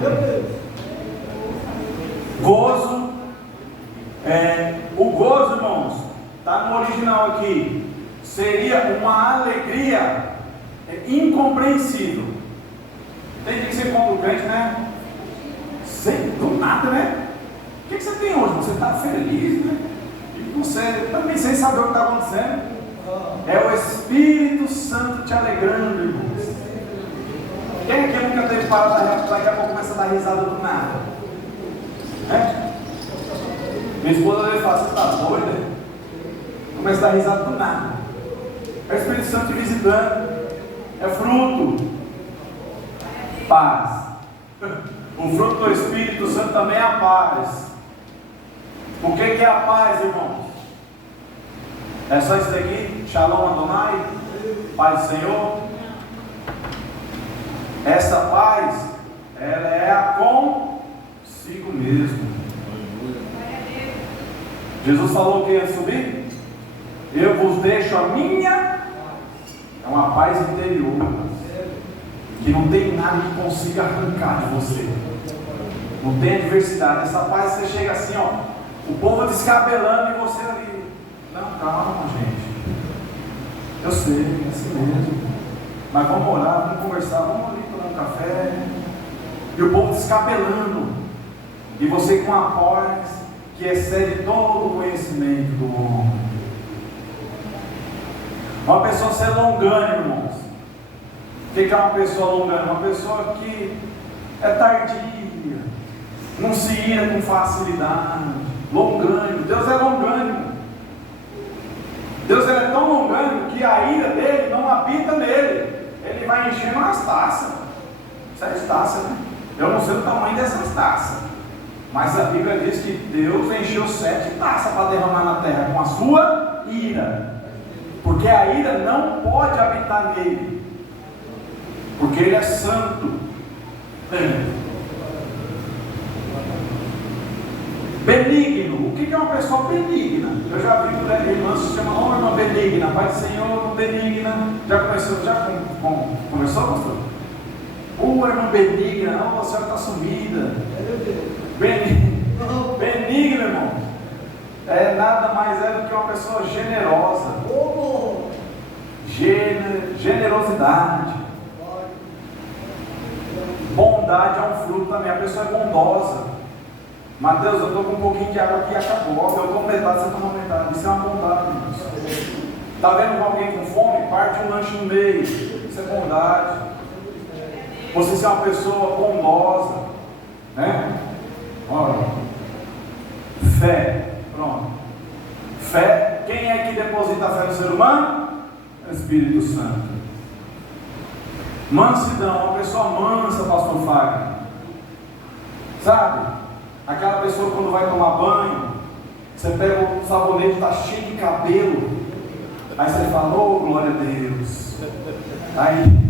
Gozo, o gozo, irmãos, está no original aqui, seria uma alegria incompreensível. Tem dia que você compra o crente, né? Sem do nada, né? O que você tem hoje? Você está feliz, né? E você também sem saber o que está acontecendo. É o Espírito Santo te alegrando, irmãos. Quem aqui nunca teve parado daqui a pouco começa a dar risada do nada? Minha esposa deve falar: você está doida? Começa a dar risada do nada. É o Espírito Santo te visitando. É fruto. Paz. O fruto do Espírito Santo também é a paz. O que é a paz, irmãos? É só isso daqui? Shalom Adonai, paz do Senhor. Essa paz, ela é a consigo mesmo. Jesus falou que ia subir. Eu vos deixo a minha. É uma paz interior, que não tem nada que consiga arrancar de você. Não tem adversidade. Essa paz, você chega assim, ó, o povo descabelando e você ali. Não, calma, gente. Eu sei, é assim mesmo. Mas vamos orar, vamos conversar, vamos ali tomar um café. E o povo descabelando. E você com a paz que excede todo o conhecimento do homem. Uma pessoa ser longânima, irmãos. O que é uma pessoa longânima? Uma pessoa que é tardia, não se ira com facilidade. Longânimo. Deus é longânimo. Deus é tão longânimo que a ira dele não habita nele. Ele vai enchendo as taças. 7 taças, né? Eu não sei o tamanho dessas taças, mas a Bíblia diz que Deus encheu 7 taças para derramar na terra com a sua ira, porque a ira não pode habitar nele, porque ele é santo. Benigno. O que é uma pessoa benigna? Eu já vi irmã se chama irmã benigna, Pai do Senhor, benigna. Já começou? Começou, pastor? Irmã benigna, não, a senhora está sumida. Benigno, irmão, é nada mais do que uma pessoa generosa. Generosidade. Bondade é um fruto também. A pessoa é bondosa. Mateus, eu estou com um pouquinho de água aqui e acabou. Eu estou metade, você toma metade. Isso é uma bondade, irmãos. Está vendo alguém com fome? Parte um lanche no meio. Isso é bondade. Você ser uma pessoa bondosa, né? Olha, fé, pronto. Fé, quem é que deposita a fé no ser humano? O Espírito Santo. Mansidão, uma pessoa mansa, pastor Fagner. Sabe? Aquela pessoa quando vai tomar banho, você pega o sabonete, está cheio de cabelo. Aí você fala, oh, glória a Deus. Aí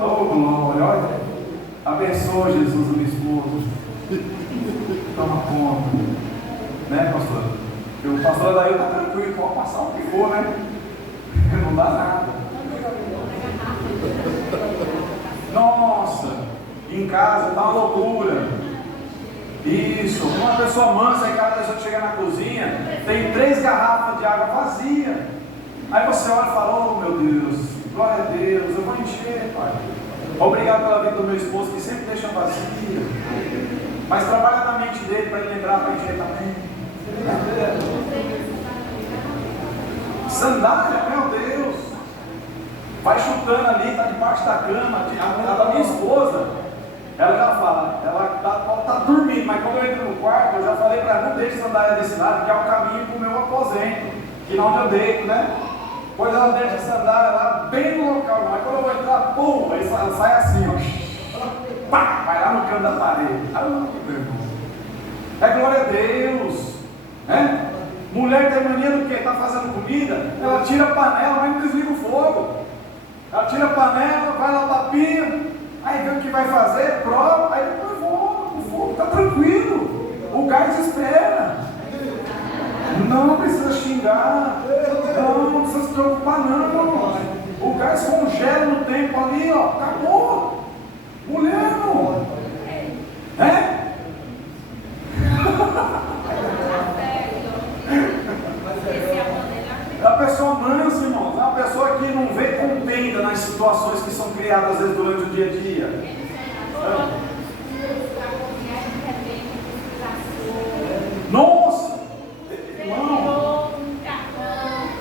oh glória, olha, abençoa Jesus o meu esposo, toma conta, né, pastor? Porque o pastor daí está tranquilo, pode passar o que for, né? Não dá nada. Nossa, em casa está uma loucura. Isso, uma pessoa mansa, e cada pessoa que chega na cozinha tem 3 garrafas de água vazia. Aí você olha e fala, oh meu Deus, glória a Deus, eu vou encher, Pai. Obrigado pela vida do meu esposo, que sempre deixa vazia. Mas trabalha na mente dele para ele lembrar para encher também. Sandália, meu Deus. Vai chutando ali, está debaixo da cama. A da minha esposa, ela já fala, ela pode estar dormindo, mas quando eu entro no quarto, eu já falei para ela, não deixe sandália desse lado, que é o caminho para o meu aposento, que não onde eu deito, né? Pois ela deixa a sandália lá bem no local, mas quando eu vou entrar, pum, aí ela sai assim, ó. Pá, vai lá no canto da parede. É glória a Deus, né? Mulher tem mania do que? Está fazendo comida, ela tira a panela, mas não desliga o fogo. Ela tira a panela, vai lá para a pia, aí vê o que vai fazer, prova, aí depois volta, o fogo está tranquilo, o gás espera. Não precisa xingar, não precisa se preocupar, não. O gás congela no tempo ali, ó, acabou. Mulher, não. É? A pessoa mansa, irmãos, é uma pessoa que não vê contenda nas situações que são criadas às vezes durante o dia a dia. Nossa! Irmão,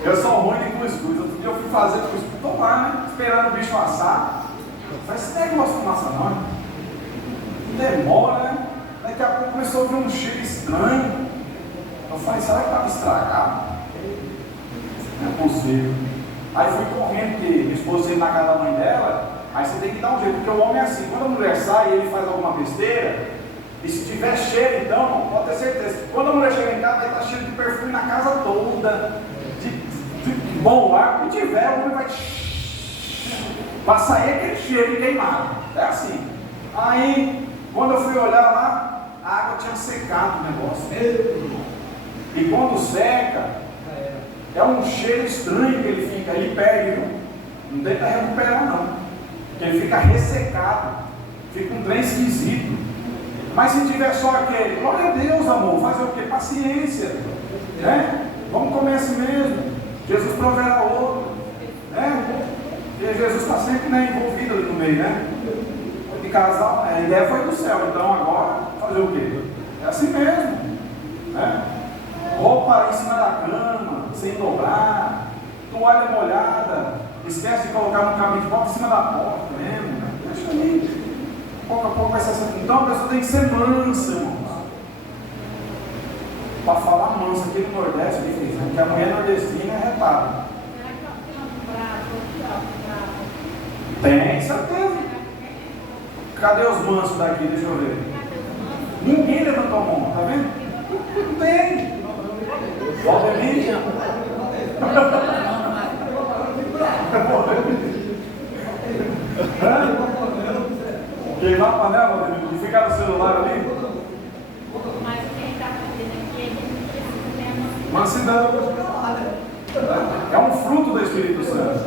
eu sou ruim de cuscuz. Outro dia eu fui fazer cuscuz, tomar, né? Esperando o bicho assar. Mas esse negócio de massa não. Demora, né? Daqui a pouco começou a vir um cheiro estranho. Eu falei, será que estava estragado? Não é possível. Aí fui correndo, porque minha esposa ia na casa da mãe dela. Aí você tem que dar um jeito, porque o homem é assim. Quando a mulher sai e ele faz alguma besteira, e se tiver cheiro, então, pode ter certeza. Quando a mulher chega em casa, vai estar cheio de perfume na casa toda, de bom ar. Se tiver, o homem vai. Para sair aquele cheiro de queimado. É assim. Aí, quando eu fui olhar lá, a água tinha secado o negócio. E quando seca, é um cheiro estranho que ele fica, ele perde, viu? Não tenta recuperar, não. Porque ele fica ressecado, fica um trem esquisito. Mas se tiver só aquele, glória a Deus, amor, fazer o quê? Paciência, né? Vamos comer assim mesmo. Jesus proverá outro. Né? E Jesus está sempre, né, envolvido ali no meio, né? De casal, a ideia foi do céu, então agora fazer o quê? É assim mesmo. Né? Roupa em cima da cama, sem dobrar, toalha molhada, esquece de colocar no caminho de volta em cima da porta mesmo. Né? Deixa ali. Pouco a pouco vai ser assim. Então a pessoa tem que ser mansa, irmãos. Para falar mansa aqui no Nordeste, difícil, porque a mulher nordestina é retada. Tem, certeza. Cadê os mansos daqui? Deixa eu ver. Ninguém levantou a mão, tá vendo? Não tem. Obviamente. Queimar a panela, e ficar no celular ali? Mas quem está fazendo aqui é que a gente precisa ter a mansidão. É um fruto do Espírito Santo.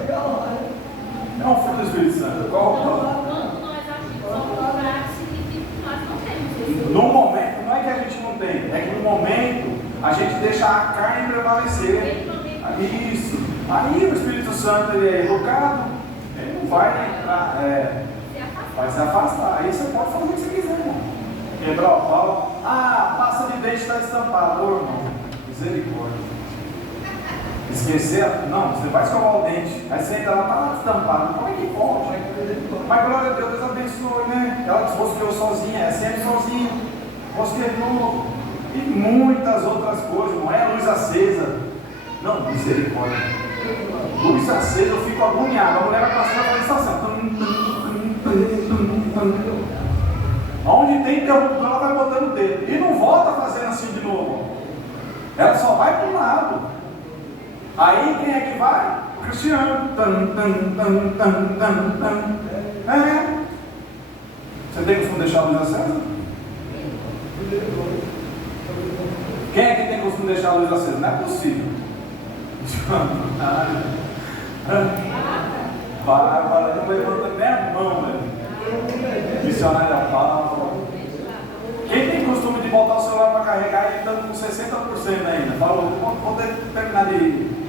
É um fruto do Espírito Santo. Quando nós agimos ao contrário, significa que nós não temos esse. No momento, não é que a gente não tem, é que no momento a gente deixa a carne prevalecer. Isso. Aí o Espírito Santo ele é educado, ele não vai entrar, vai se afastar. Aí você pode fazer o que você quiser, irmão. Quebrar o pau. Ah, a pasta de dente está estampada, ô irmão. Misericórdia. Esquecer? Não, você vai escovar o dente. Aí você entra lá, está lá estampado. Como é que pode? Mas glória a Deus, Deus abençoe, né? Ela desrosqueou sozinha, é sempre sozinha. Rosqueou. E muitas outras coisas, não é luz acesa. Não, misericórdia. Luz acesa, eu fico agoniado. A mulher vai passando a estação. Onde tem interruptor, ela vai botando o dedo. E não volta fazendo assim de novo. Ela só vai para um lado. Aí quem é que vai? O Cristiano. Você tem costume de deixar a luz acesa? Quem é que tem costume de deixar a luz acesa? Não é possível. Para, não levanta nem a mão, velho. Missionário Paulo. Quem tem costume de botar o celular para carregar e estando com 60% ainda? Falou, vou terminar de.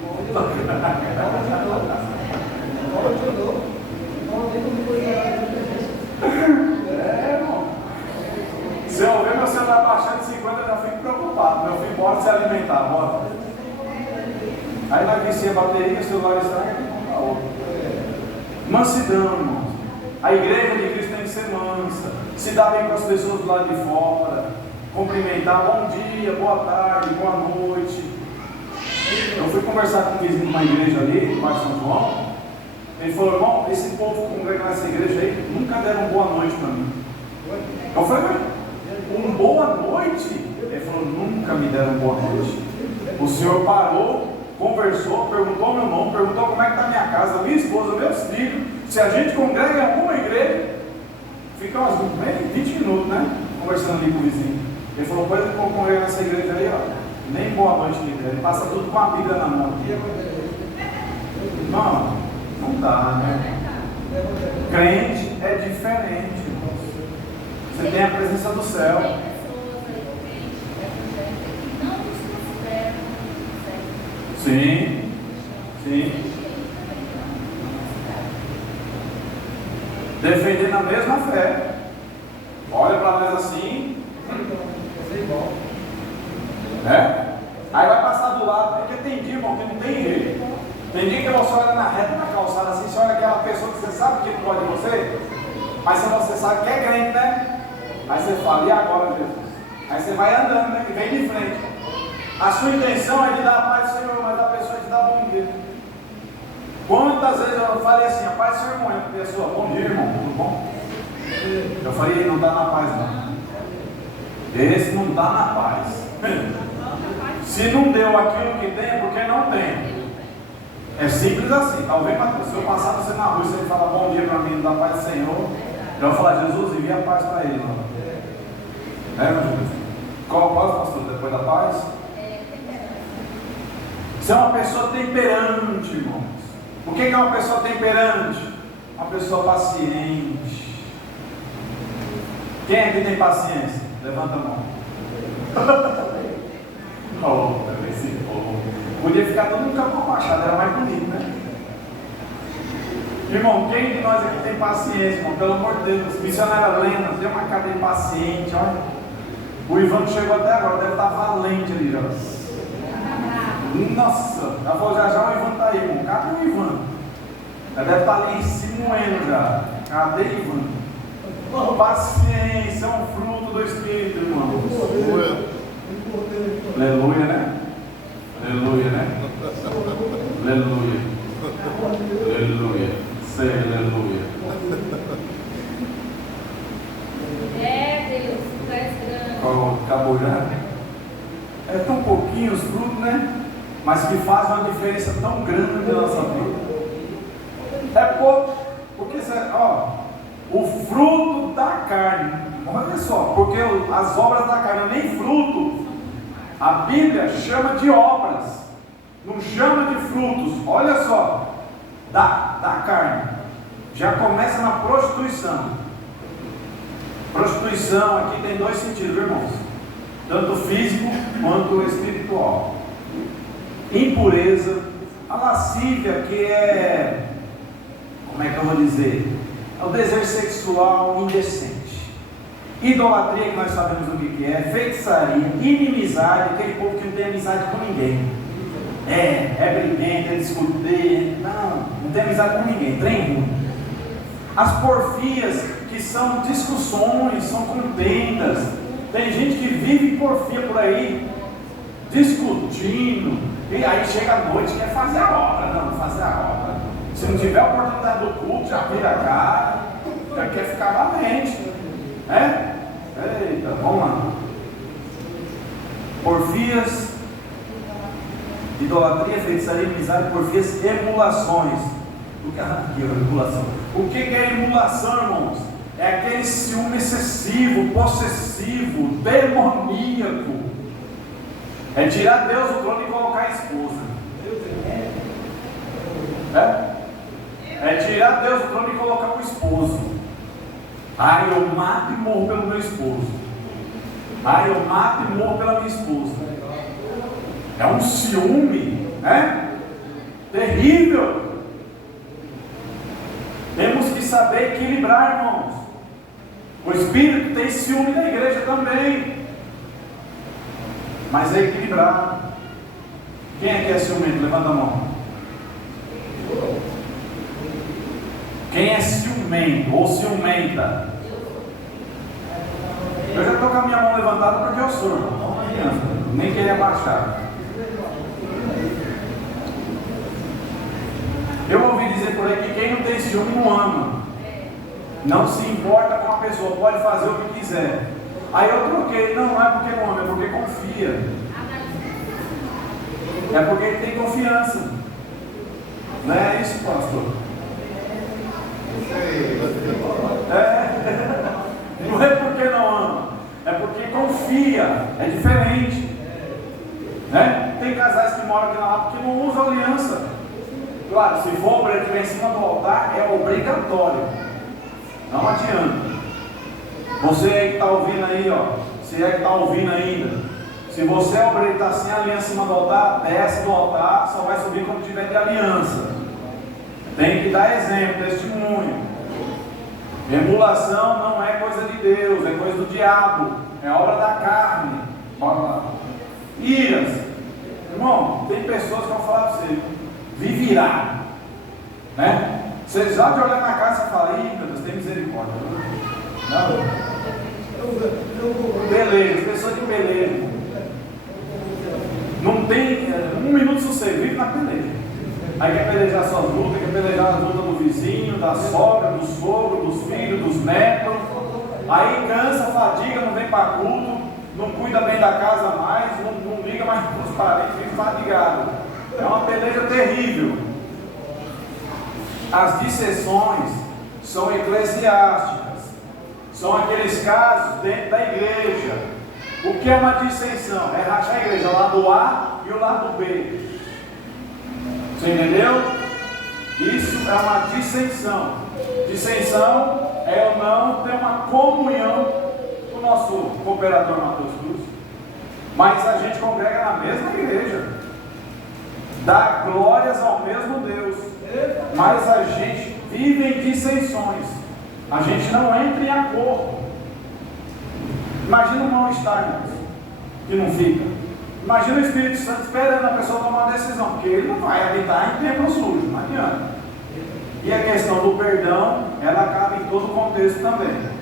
Irmão. Se eu ver meu celular baixando de 50, eu já fico preocupado. Meu filho bora se alimentar, bora. Aí vai vencer a bateria, o celular estraga e tem que comprar outro. Mansidão, irmãos. A igreja de Cristo tem que ser mansa. Se dar bem com as pessoas do lado de fora. Cumprimentar, bom dia, boa tarde, boa noite. Eu fui conversar com um vizinho de uma igreja ali, no bairro São João. Ele falou, irmão, esse povo que congrega nessa igreja aí nunca deram boa noite para mim. Eu falei, boa noite? Ele falou, nunca me deram boa noite. O senhor parou, conversou, perguntou meu nome, perguntou como é que está a minha casa, minha esposa, meus filhos. Se a gente congrega em alguma igreja, fica umas 20 minutos, né? Conversando ali com o vizinho. Ele falou, pois eu vou congregar nessa igreja aí, ó. Nem boa noite na igreja, ele passa tudo com a Bíblia na mão. Não dá, né? Crente é diferente, irmãos. Você tem a presença do céu. Tem pessoas aí, crentes evangélicos, que não nos consideram. Sim. Defendendo a mesma fé. Olha para nós assim. Aí vai passar do lado, porque tem dia, irmão, que não tem jeito. Tem dia que você olha na reta da calçada assim, você olha aquela pessoa que você sabe que não pode de você, mas se você sabe que é crente, né? Aí você fala, e agora, Jesus? Aí você vai andando, né? E vem de frente. A sua intenção é de dar a paz do Senhor, mas a pessoa te dá bom dia. Quantas vezes eu falei assim, a paz do Senhor, irmão, a pessoa, bom dia, irmão, tudo bom? Eu falei, não dá na paz, não. Esse não dá na paz. Se não deu aquilo que tem, é porque não tem. É simples assim. Talvez se eu passar você na rua e você falar bom dia para mim, não dá paz do Senhor, eu vou falar, Jesus, envia a paz para ele. Né, meu Jesus? Qual a paz, pastor? Depois da paz? Você é uma pessoa temperante, irmãos. O que é uma pessoa temperante? Uma pessoa paciente. Quem é que tem paciência? Levanta a mão. Podia ficar todo mundo com a machada, era mais bonito, né? Irmão, quem de nós aqui tem paciência, irmão? Pelo amor de Deus, missionária Lena, tem uma cara de paciente, olha. O Ivan que chegou até agora, deve estar valente ali já. Nossa, ela falou, já o Ivan está aí, irmão. Cadê o Ivan? Ela deve estar ali se moendo já. Cadê o Ivan? Paciência é um fruto do Espírito, irmão. Aleluia, né? Aleluia, né? Aleluia. Aleluia. Sei, aleluia. Deus, tu és grande. Oh, acabou já? É tão pouquinho os frutos, né? Mas que faz uma diferença tão grande na nossa vida. É pouco, porque ó, o fruto da carne, olha só, porque as obras da carne nem fruto, a Bíblia chama de obras, não chama de frutos. Olha só, da carne, já começa na prostituição. Prostituição aqui tem dois sentidos, irmãos, tanto físico quanto espiritual. Impureza, a lascívia, que é, como é que eu vou dizer? É o desejo sexual indecente. Idolatria, que nós sabemos o que é. Feitiçaria, inimizade, aquele povo que não tem amizade com ninguém. É briguento, é discutir. Não tem amizade com ninguém, trem ruim. As porfias, que são discussões, são contendas. Tem gente que vive porfia por aí, discutindo. E aí chega a noite e quer fazer a obra. Não, fazer a obra. Se não tiver a oportunidade do culto, já vira a cara, já quer ficar valente. Eita, vamos lá. Porfias, idolatria, feitiçaria, amizade, porfias, emulações. O que é emulação? O que é emulação, irmãos? É aquele ciúme excessivo, possessivo, demoníaco. É tirar Deus do trono e colocar a esposa. É tirar Deus do trono e colocar o esposo. Ai, eu mato e morro pelo meu esposo. Ai, eu mato e morro pela minha esposa. É um ciúme, né? Terrível. Temos que saber equilibrar, irmãos. O Espírito tem ciúme da igreja também, mas é equilibrado. Quem é que é ciumento? Levanta a mão. Quem é ciumento ou ciumenta? Eu já estou com a minha mão levantada porque eu sou, não adianta, nem queria baixar. Eu ouvi dizer por aí que quem não tem ciúme não ama. Não se importa com a pessoa, pode fazer o que quiser. Aí eu troquei, não é porque não ama, é porque confia. É porque ele tem confiança. Não é isso, pastor? Não é porque não ama, é porque confia. É diferente, né? Tem casais que moram aqui na Lapa que não usam aliança. Claro, se for obreiro que vem em cima do altar, é obrigatório. Não adianta. Você aí que está ouvindo aí, ó, você é que está ouvindo ainda, se você é obreiro e está sem aliança em cima do altar, desce do altar, só vai subir quando tiver de aliança. Tem que dar exemplo, testemunho. Emulação não é coisa de Deus, é coisa do diabo, é obra da carne. Bora lá. Iras. Irmão, tem pessoas que vão falar para você, vive irado, né? Você já de olhar na casa e fala, ih, meu Deus, tem misericórdia. Não. Beleza, pessoa de beleza. Não tem um minuto de sossego, vive na peleja. Aí quer pelejar suas lutas, quer pelejar as lutas do vizinho, da sogra, do sogro, dos filhos, dos netos. Aí cansa, fadiga, não vem para culto, não cuida bem da casa mais, não liga mais para os parentes, fica fadigado. É uma peleja terrível. As dissensões são eclesiásticas. São aqueles casos dentro da igreja. O que é uma dissensão? É rachar a igreja, o lado A e o lado B. Você entendeu? Isso é uma dissensão. Dissensão é eu não ter uma comunhão com o nosso cooperador Matheus Cruz. Mas a gente congrega na mesma igreja. dá glórias ao mesmo Deus, mas a gente vive em dissensões, a gente não entra em acordo. Imagina um mal-estar, que não fica. Imagina o Espírito Santo esperando a pessoa tomar uma decisão, porque ele não vai habitar em templo sujo, não adianta. E a questão do perdão, ela acaba em todo o contexto também.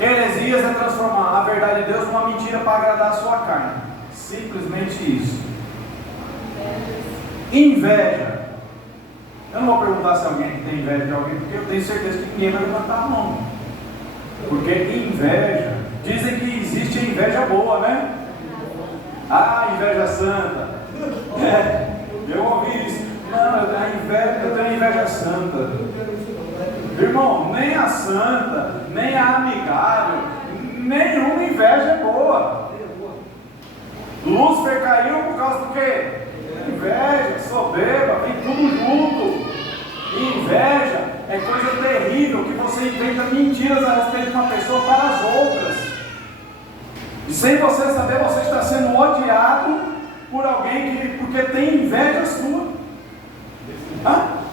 Heresias é transformar a verdade de Deus numa mentira para agradar a sua carne. Simplesmente isso. Inveja. Eu não vou perguntar se alguém tem inveja de alguém, porque eu tenho certeza que ninguém vai levantar a mão. Porque inveja, dizem que existe a inveja boa, né? Ah, inveja santa. Eu ouvi isso. Não, eu tenho inveja santa. Irmão, nem a santa, nem a amigável, nenhuma inveja é boa. Lúcifer caiu por causa do quê? Inveja, soberba, vem tudo junto. Inveja é coisa terrível, que você inventa mentiras a respeito de uma pessoa para as outras. E sem você saber, você está sendo odiado por alguém porque tem inveja sua.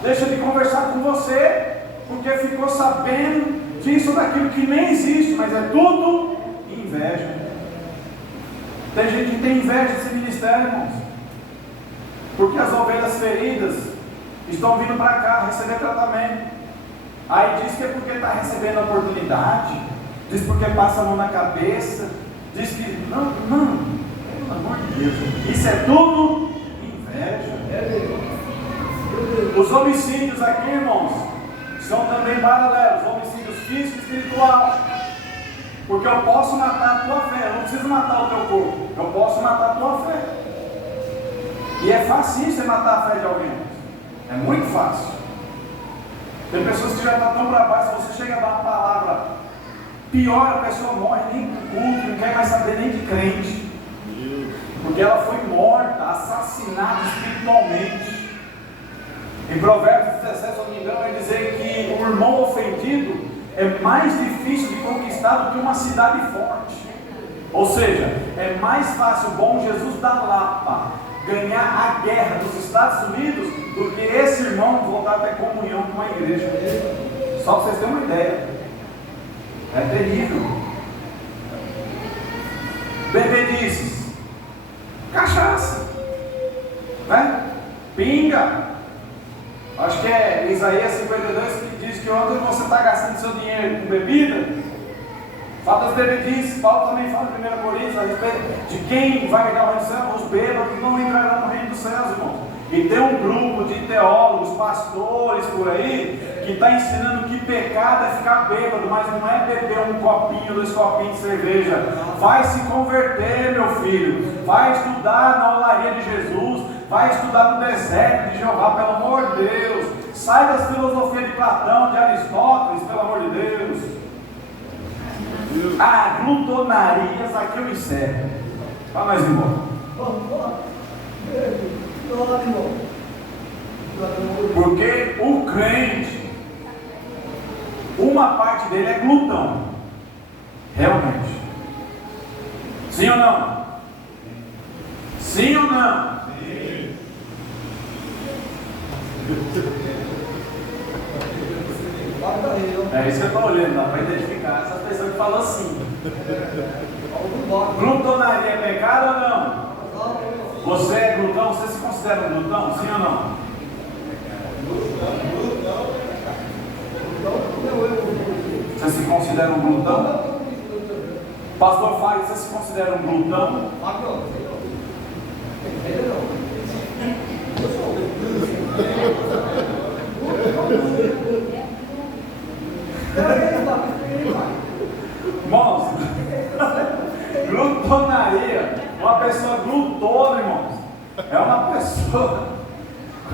Deixa de conversar com você, porque ficou sabendo disso, daquilo que nem existe, mas é tudo inveja. Tem gente que tem inveja desse ministério, irmãos, porque as ovelhas feridas estão vindo para cá receber tratamento. Aí diz que é porque está recebendo a oportunidade, diz porque passa a mão na cabeça, diz que não, pelo amor de Deus, isso é tudo inveja. Os homicídios aqui, irmãos, são também paralelos, homicídios físico e espiritual. Porque eu posso matar a tua fé, eu não preciso matar o teu corpo, eu posso matar a tua fé. E é fácil você matar a fé de alguém, é muito fácil. Tem pessoas que já estão tão para baixo, se você chega a dar uma palavra, pior, a pessoa morre, nem culto, não quer mais saber nem de crente. Porque ela foi morta, assassinada espiritualmente. Em Provérbios 17, se eu não me engano, vai dizer que o irmão ofendido é mais difícil de conquistar do que uma cidade forte. Ou seja, é mais fácil o bom Jesus da Lapa ganhar a guerra dos Estados Unidos do que esse irmão voltar a ter comunhão com uma igreja. Só para vocês terem uma ideia. É terrível. Bebedices, cachaça, né? Pinga. Acho que é Isaías 52 que diz que onde você está gastando seu dinheiro com bebida, fala das bebedices. Paulo também fala em 1 Coríntios a respeito de quem vai pegar o reino do céu. Os bêbados não entrarão no reino dos céus, irmãos. E tem um grupo de teólogos, pastores por aí, que está ensinando que pecado é ficar bêbado, mas não é beber um copinho, 2 copinhos de cerveja. Vai se converter, meu filho. Vai estudar na olaria de Jesus. Vai estudar no deserto de Jeová, pelo amor de Deus. Sai das filosofias de Platão, de Aristóteles, pelo amor de Deus. Ah, glutonarias, aqui eu encerro. Para nós ir embora. Porque o crente, uma parte dele é glutão. Realmente. Sim ou não? Sim ou não? É isso que eu estou olhando, dá para identificar essas pessoas que falam assim. Glutonaria é pecado ou não? Você é glutão? Você se considera um glutão? Sim ou não? Você se considera um glutão? Pastor Fábio, você se considera um glutão? Irmãos, glutonaria, uma pessoa glutona, irmãos, é uma pessoa.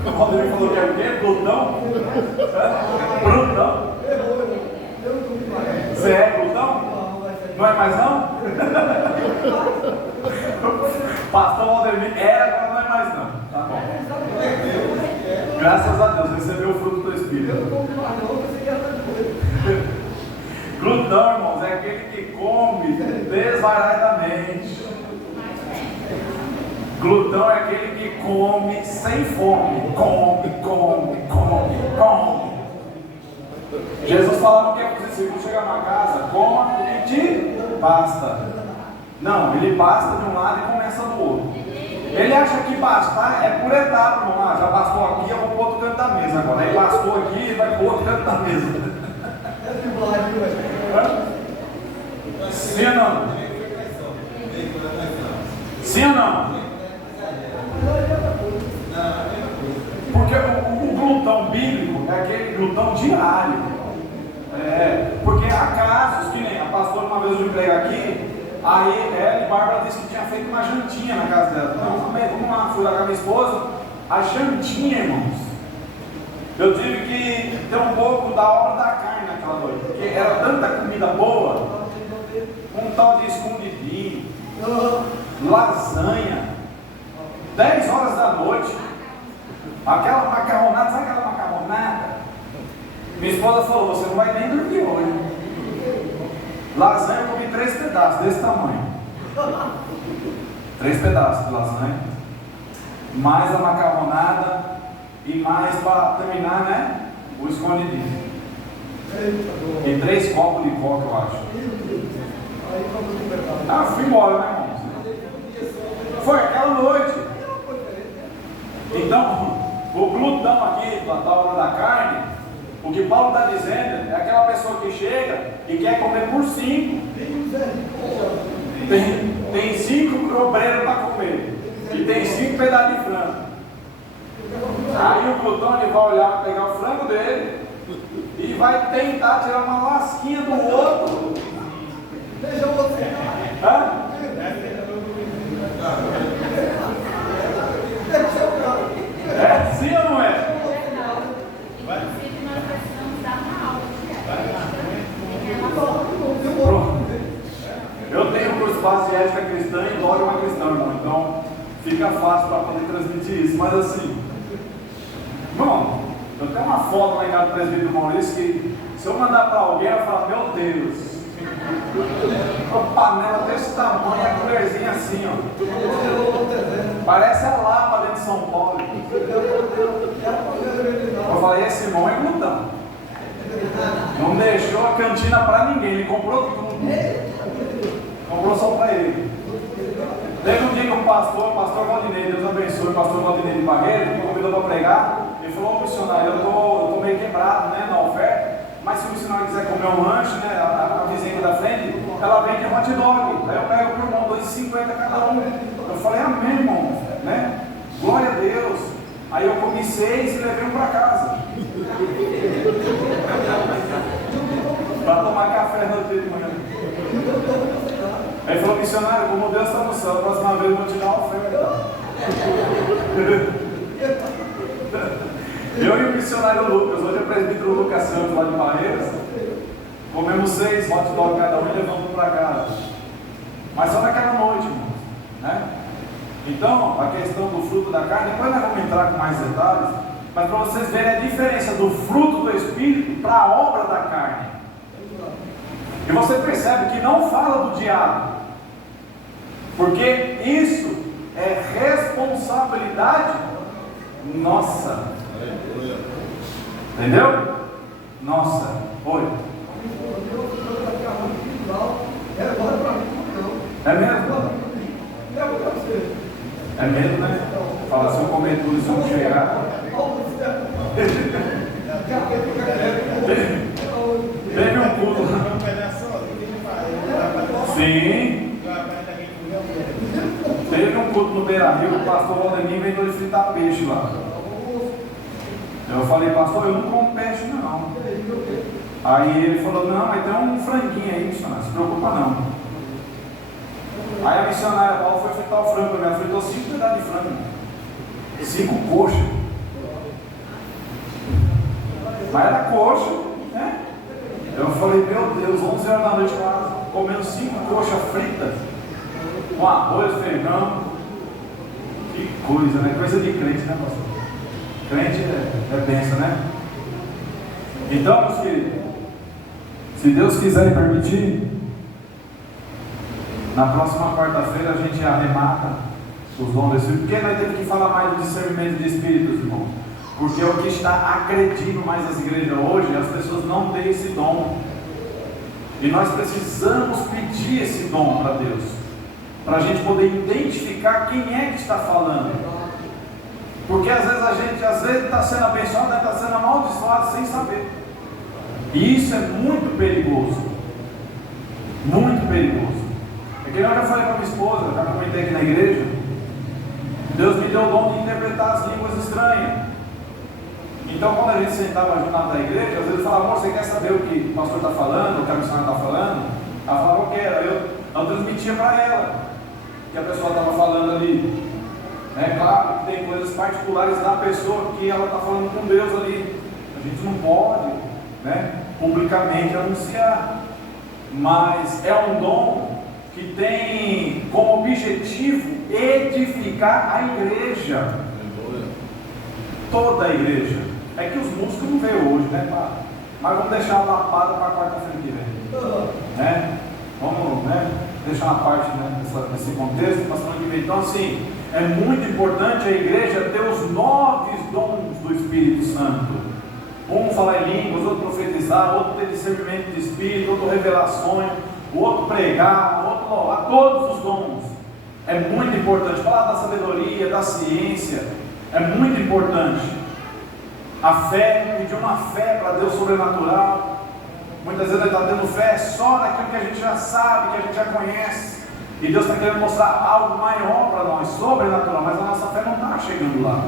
O Rodrigo falou que é o quê? Glutão? Glutão? Você é glutão? Não é mais não? Pastor Valdemir agora não é mais não. Tá bom. Graças a Deus, recebeu o fruto do Espírito. Glutão, irmãos, é aquele que come desvairadamente. Glutão é aquele que come sem fome. Come. Jesus falava que é para os discípulos chegar na casa, coma e te basta. Não, ele basta de um lado e começa do outro. Ele acha que bastar é por etapa, irmão. Já bastou aqui, eu vou para o outro canto da mesa agora. Aí bastou aqui, vai para o outro canto da mesa. Sim ou não? Sim ou não? Porque o glutão bíblico é aquele glutão diário. Porque há casos que nem a pastora uma vez eu prego aqui, aí ela e Bárbara disse que tinha feito uma jantinha na casa dela. Então vamos lá, fui lá com a minha esposa, a jantinha, irmãos. Eu tive que ter um pouco da obra da carne naquela noite, porque era tanta comida boa, um tal de escondidinho, lasanha, 10 horas da noite, aquela macarronada, sabe aquela macarronada? Minha esposa falou, você não vai nem dormir hoje. Lasanha eu comi 3 pedaços desse tamanho. 3 pedaços de lasanha, mais a macarronada e mais para terminar, né? O escondidinho. E 3 copos de coca, eu acho. Ah, fui embora, né, irmãos? Foi aquela noite. Então, o glutão aqui, da hora da carne, o que Paulo está dizendo é aquela pessoa que chega e quer comer por 5. Tem 5 obreiros para comer. E tem 5 pedaços de frango. Aí o glutão ele vai olhar, vai pegar o frango dele e vai tentar tirar uma lasquinha do outro. Deixa você. Hã? É sim ou não é? Inclusive, nós precisamos dar uma aula de ética. Pronto. Eu tenho um curso base de ética cristã e dogma cristão, irmão. Então fica fácil para poder transmitir isso. Mas assim, irmão, eu tenho uma foto lá em casa do presbítero Maurício que se eu mandar para alguém, eu falo, meu Deus, uma panela desse tamanho, a colherzinha assim, ó. Parece a Lapa dentro de São Paulo. Eu falei, esse irmão é glutão. Não deixou a cantina para ninguém, ele comprou tudo. Comprou só para ele. Teve um dia que o pastor Valdinei, Deus abençoe, o pastor Valdinei de Barreiro, me convidou para pregar. Ele falou, ô missionário, eu tô meio quebrado, né, na oferta. Mas se o missionário quiser comer um lanche, né, a vizinha da frente, ela vende hot dog. Aí eu pego por irmão, R$2,50 cada um. Eu falei, amém, irmão, né? Glória a Deus. Aí eu comi 6 e levei um para casa. Para tomar café no dia de manhã. Aí ele falou, missionário, como Deus está no céu, a próxima vez eu vou te dar uma oferta. Eu e o missionário Lucas, hoje é presbítero Lucas Santos lá de Barreiras, comemos 6 hot dog cada um e levamos para casa. Mas só naquela noite, irmãos, né? Então, a questão do fruto da carne, depois nós vamos entrar com mais detalhes, mas para vocês verem a diferença do fruto do Espírito para a obra da carne. E você percebe que não fala do diabo, porque isso é responsabilidade nossa. Entendeu? Nossa. Oi. É mesmo? É mesmo, né? Fala, se eu comer tudo, se eu não cheirar. Teve um culto. Sim. Teve um culto no Beira-Rio, o pastor Valdemir veio de fritar peixe lá. Eu falei, pastor, eu não como peixe não. Aí ele falou, não, mas tem um franguinho aí, missionário, não se preocupa não. Aí a missionária Paulo foi fritar o frango, ela fritou 5 pedaços de frango, 5 coxas. Mas era coxa, né? Eu falei, meu Deus, 11 horas da noite lá, comendo 5 coxas fritas, com arroz, feijão. Que coisa, né? Coisa de crente, né, pastor? Crente é bênção, né? Então, meus queridos, se Deus quiser e permitir, na próxima quarta-feira a gente arremata Os dons do Espírito. Por que nós temos que falar mais do discernimento de espíritos, irmãos? Porque é o que está agredindo mais as igrejas hoje, as pessoas não têm esse dom. E nós precisamos pedir esse dom para Deus, para a gente poder identificar quem é que está falando. Porque às vezes a gente está sendo abençoado, está sendo amaldiçoado sem saber. E isso é muito perigoso. Muito perigoso. É que eu já falei para minha esposa, já comentei aqui na igreja. Deus me deu o dom de interpretar as línguas estranhas. Então, quando a gente sentava junto na igreja, às vezes eu falava: amor, você quer saber o que o pastor está falando, o que a missionária está falando? Ela falava: eu quero. Eu transmitia para ela o que a pessoa estava falando ali. É claro que tem coisas particulares da pessoa que ela está falando com Deus ali. A gente não pode, publicamente anunciar. Mas é um dom que tem como objetivo edificar a igreja. Toda a igreja. É que os músicos não veio hoje, mas vamos deixar a lapada para a quarta-feira que vem. Vamos deixar uma parte desse contexto para a semana que vem. Então, assim, é muito importante a igreja ter os 9 dons do Espírito Santo. Um falar em línguas, outro profetizar, outro ter discernimento de espírito, outro revelações, o outro pregar, o outro louvar, todos os dons. É muito importante. Falar da sabedoria, da ciência, é muito importante. A fé, pedir uma fé para Deus sobrenatural. Muitas vezes nós estamos tendo fé só naquilo que a gente já sabe, que a gente já conhece. E Deus está querendo mostrar algo maior para nós, sobrenatural, mas a nossa fé não está chegando lá.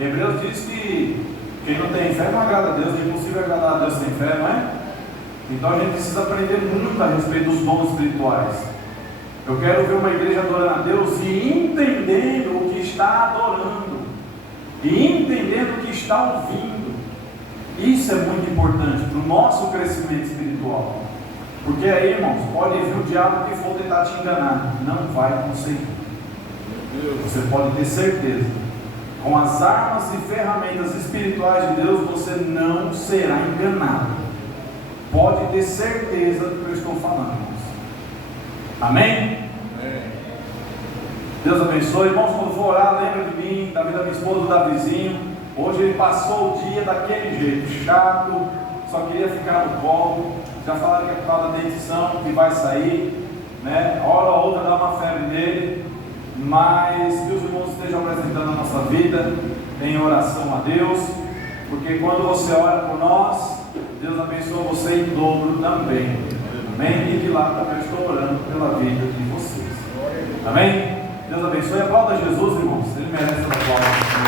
Hebreus diz que quem não tem fé não agrada a Deus, é impossível agradar a Deus sem fé, não é? Então a gente precisa aprender muito a respeito dos dons espirituais. Eu quero ver uma igreja adorando a Deus e entendendo o que está adorando, e entendendo o que está ouvindo. Isso é muito importante para o nosso crescimento espiritual. Porque aí, irmãos, pode vir o diabo que for tentar te enganar, não vai conseguir. Você pode ter certeza. Com as armas e ferramentas espirituais de Deus, você não será enganado. Pode ter certeza do que eu estou falando, irmãos. Amém? Deus abençoe. Irmãos, quando for orar, lembra de mim, da vida da minha esposa, do Davizinho. Hoje ele passou o dia daquele jeito, chato, só queria ficar no colo. Já falaram que é por causa da dentição que vai sair, hora ou outra dá uma febre nele, mas que os irmãos estejam apresentando a nossa vida em oração a Deus, porque quando você ora por nós, Deus abençoa você em dobro também. Amém? E de lá também eu estou orando pela vida de vocês. Amém? Deus abençoe. Aplauda Jesus, irmãos. Ele merece a aplauso.